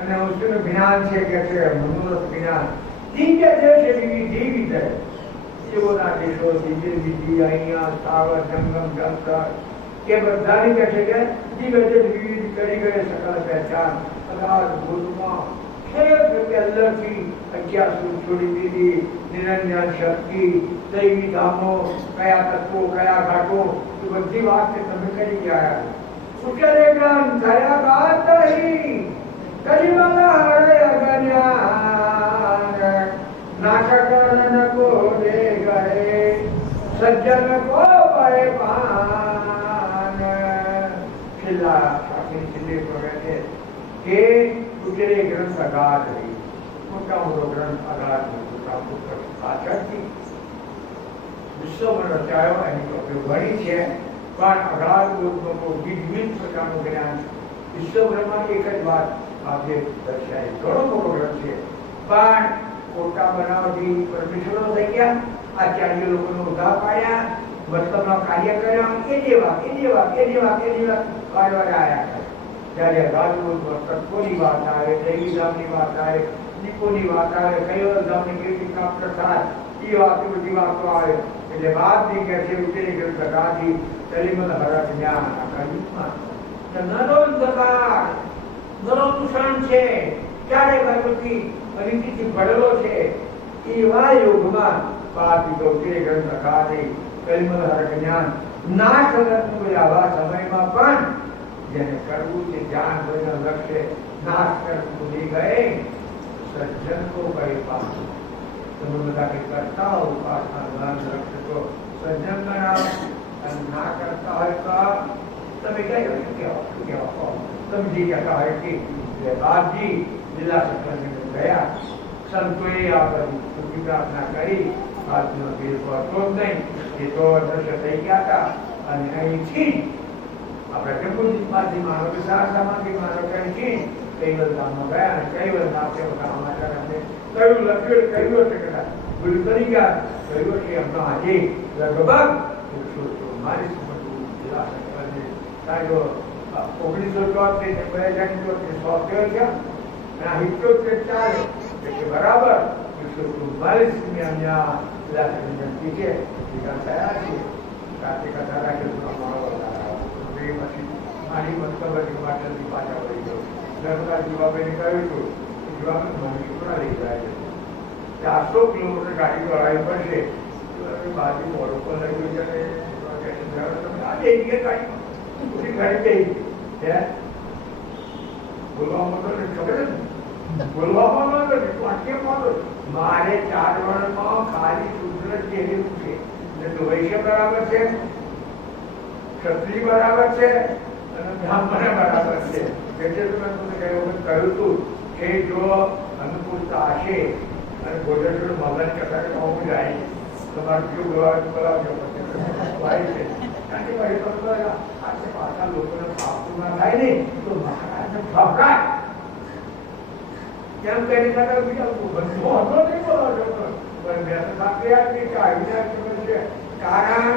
અને અંશનું જ્ઞાન છે કે છે મનોરથ જ્ઞાન દિવ્ય દેશ એવી જીવિત એવોના દેશો દિવ્ય વિધિ અહીંયા સાવર જંગમ જંતર કે બધાની કે છે કે દિવ્ય દેશ વિવિધ કરી ગયે સકલ પહેચાન અગાધ ભૂતમાં ખેત કે અંદરથી અજ્ઞાસુ છોડી દીધી નિરંજન શક્તિ દૈવી ધામો કયા તત્વો કયા ઘાટો એ બધી વાત તમે કરી ગયા ઉકેલે જ્ઞાન થયા બાદ નહીં કલિમલા હરે અગન્યાન નાટકન કો દે ગયે સજ્જન કો પાએ પાન છેલ્લા શાસ્ત્રી છેલ્લે પ્રગટે કે ઉકેલે ગ્રંથ અગાધ રહી મોટા મોટો ગ્રંથ અગાધ મોટા પુસ્તક પાછળથી વિશ્વમાં રચાયો એની ટોપીઓ ઘણી છે પણ અગાધ લોકો વિવિધ પ્રકારનું જ્ઞાન વિશ્વભરમાં એક જ વાત આજે દર્શાય ઘણો મોટો ગ્રંથ છે પણ કોટા બનાવથી પરમેશ્વરો થઈ ગયા આચાર્ય લોકોનો ઉધા પાડ્યા મતલબનો કાર્ય કર્યા એ જેવા વારવાર આવ્યા જ્યારે રાજપૂત તત્વોની વાત આવે દૈવી ધામની વાત આવે દીપોની વાત આવે કયો ધામની કેવી પ્રાપ્ત થાય એ વાતો બધી વાતો આવે એટલે વાત ની કે છે ઉકેલી ગયું સગાથી તલીમલ હરક જ્ઞાન આખા યુગમાં નરો અંધકાર નરો દૂષણ છે ક્યારે ભગવતી અનિતિથી ભરેલો છે એવા યુગમાં પાપી તો ઉકેલી ગયું સગાથી તલીમલ હરક જ્ઞાન નાશ કરતું આવા સમયમાં પણ જેને કરવું છે ધ્યાન કોઈના લક્ષ્ય નાશ કરતું ભૂલી ગયે સજ્જન કો કહે પાછું તમે બધા કંઈ કરતા હો ઉપાસના ધ્યાન લક્ષ્ય તો સજ્જન બનાવો અને ના કરતા હોય તો તમે કહેવા સમજી કહેતા હોય કે બાપજી જિલ્લા સત્સંગને ગયા સંતોએ આ બધી સ્તુતિ પ્રાર્થના કરી આજનો ભેદ હતો જ નહીં એ તો અદ્રશ્ય થઈ ગયા હતા અને અહીંથી આપણે જંબુજીતમાંથી માનો કે સારસામાંથી માનો કંઈથી કૈવલ ધામમાં ગયા અને કૈવલ ધામ તે બધા સમાચાર અમને કયું લખ્યું કહ્યું છે કદાચ ભૂલ કરી ગયા કહ્યું છે એમનો આજે લગભગ 144 જિલ્લા સત્સંગને સાહેબ 1974 ને 2074 સોફ્ટવેર ગયા અને 78 ચાલે એટલે બરાબર 144 ની અહીંયા જિલ્લા સત્સંગ છે વિકાસ થયા છે કાર્તિક કથા રાખી પછી મારી મતલબ પાછળથી પાછા વળી ગયો નર્મદા જીવાબેને કહ્યું હતું કે જીવાબેન મને શુક્રા લઈ જાય છે 400 કિલોમીટર ગાડી ચલાવી પડશે બાજુ મોડો પર લઈ ગયું છે આજે એક ગાડી પૂરી ગાડી જઈ બોલવામાં તો ખબર ને બોલવામાં વાક્યમાં મારે 4 વર્ષમાં ખાલી શુદ્ર જેવું છે એટલે વૈશ્ય બરાબર છે ક્ષત્રિય બરાબર છે અને બ્રાહ્મણ બરાબર છે એટલે મેં તમને કહ્યું હતું કે જો અનુકૂળતા હશે અને ગોજર મગન કથા કહું જાય તમારું શું બોલાવજો ભાઈ છે કારણ કે ભાઈ તો આજે પાછા લોકોને પાપું ના થાય ને તો મહારાજને ફફડાય કેમ કરી શકાય બીજા બધું હતો નહીં બોલાવજો પણ મેં તો સાંભળી આપી કે આવી છે કારણ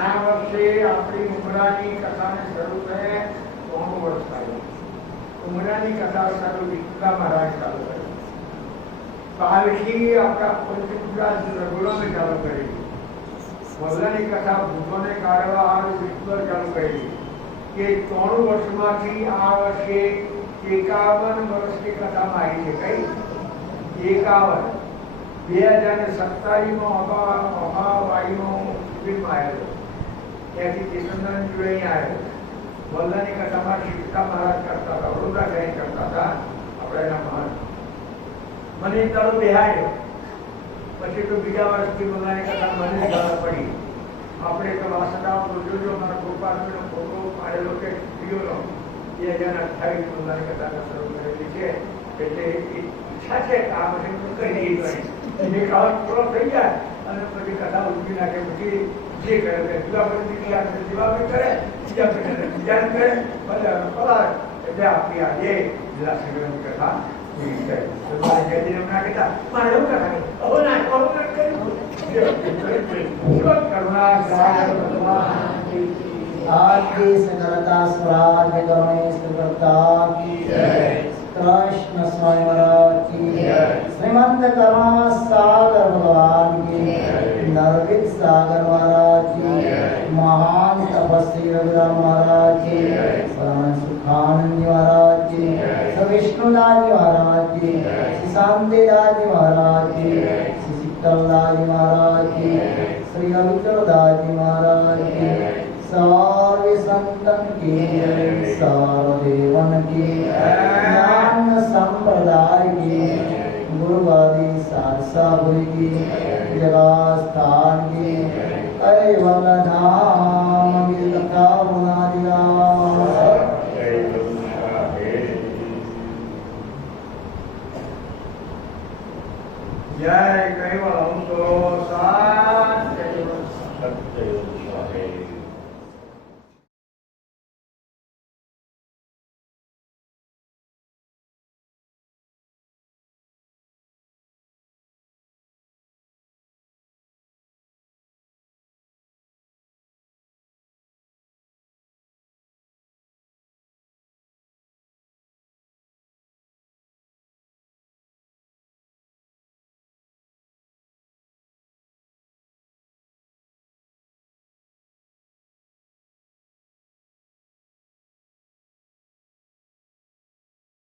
આ વર્ષે આપણી ઉમરાની કથાને શરૂ થયે 3 વર્ષ થયા ઉમરાની કથા ચાલુ વિષ્ણુદા મહારાજ ચાલુ કરી પાલખી આપણા પંચમુદ્રા રઘુરામે ચાલુ કરી મોગલાની કથા ભૂતોને કાઢવા હારું વિષ્ણુ ચાલુ કરી કે 3 વર્ષમાંથી આ વર્ષે 51 વર્ષની કથા મારી છે કઈ 51 2027 માં અભાવાઈનો ફિલ્મ આવેલો ત્યાંથી કિશનદાન જોડે આવ્યો મોગલાની કથામાં શિક્ષા મહારાજ કરતા હતા વડોદરા જઈને કરતા હતા આપણે એના મહાન મને તારો બેહાડ્યો પછી તો બીજા વર્ષથી મોગલાની કથા મને ગાળા પડી આપણે તો વાસણાઓ જોજો મારા ગોપાલનો ફોટો પાડેલો કે વિડીયોનો 2028 મોગલાની કથા શરૂ કરેલી છે એટલે ઈચ્છા છે કે આ બધું કરી એ ખાવા પૂરો થઈ જાય અને પછી કથા ઉજવી નાખે પછી જે કરે તે જીવા પર નીકળ્યા કરે જીવા પર કરે બીજા કરે બીજા કરે બધા પલા એટલે આપણી આજે જિલ્લા સંગ્રહ કથા પૂરી થઈ તો મારે જે દિન ના કહેતા મારે એવું કરાય ઓ ના કરી કરુણા સાગર ભગવાન કી आज की सकलता स्वराज गणे सुभद्रा की जय, कृष्ण स्वयं महाराज की जय, श्रीमंत करुणा सागर भगवान की जय, नरविद सागर महाराज की जय, महान तपस्वी रघुराम महाराज की जय, परम सुखानंद महाराज की जय, श्री विष्णुदास जी महाराज की जय, श्री शांतिदास जी महाराज की जय, श्री शीतलदास जी महाराज की जय, श्री रविचंद्रदास जी महाराज की जय, सर्व संतन की जय, सर्वदेवन की ज्ञान संप्रदाय की गुरुवादी सारसापुरी की जगास्थान की कैवल धाम की कथा बना दिया। जय कैवल हम तो साथ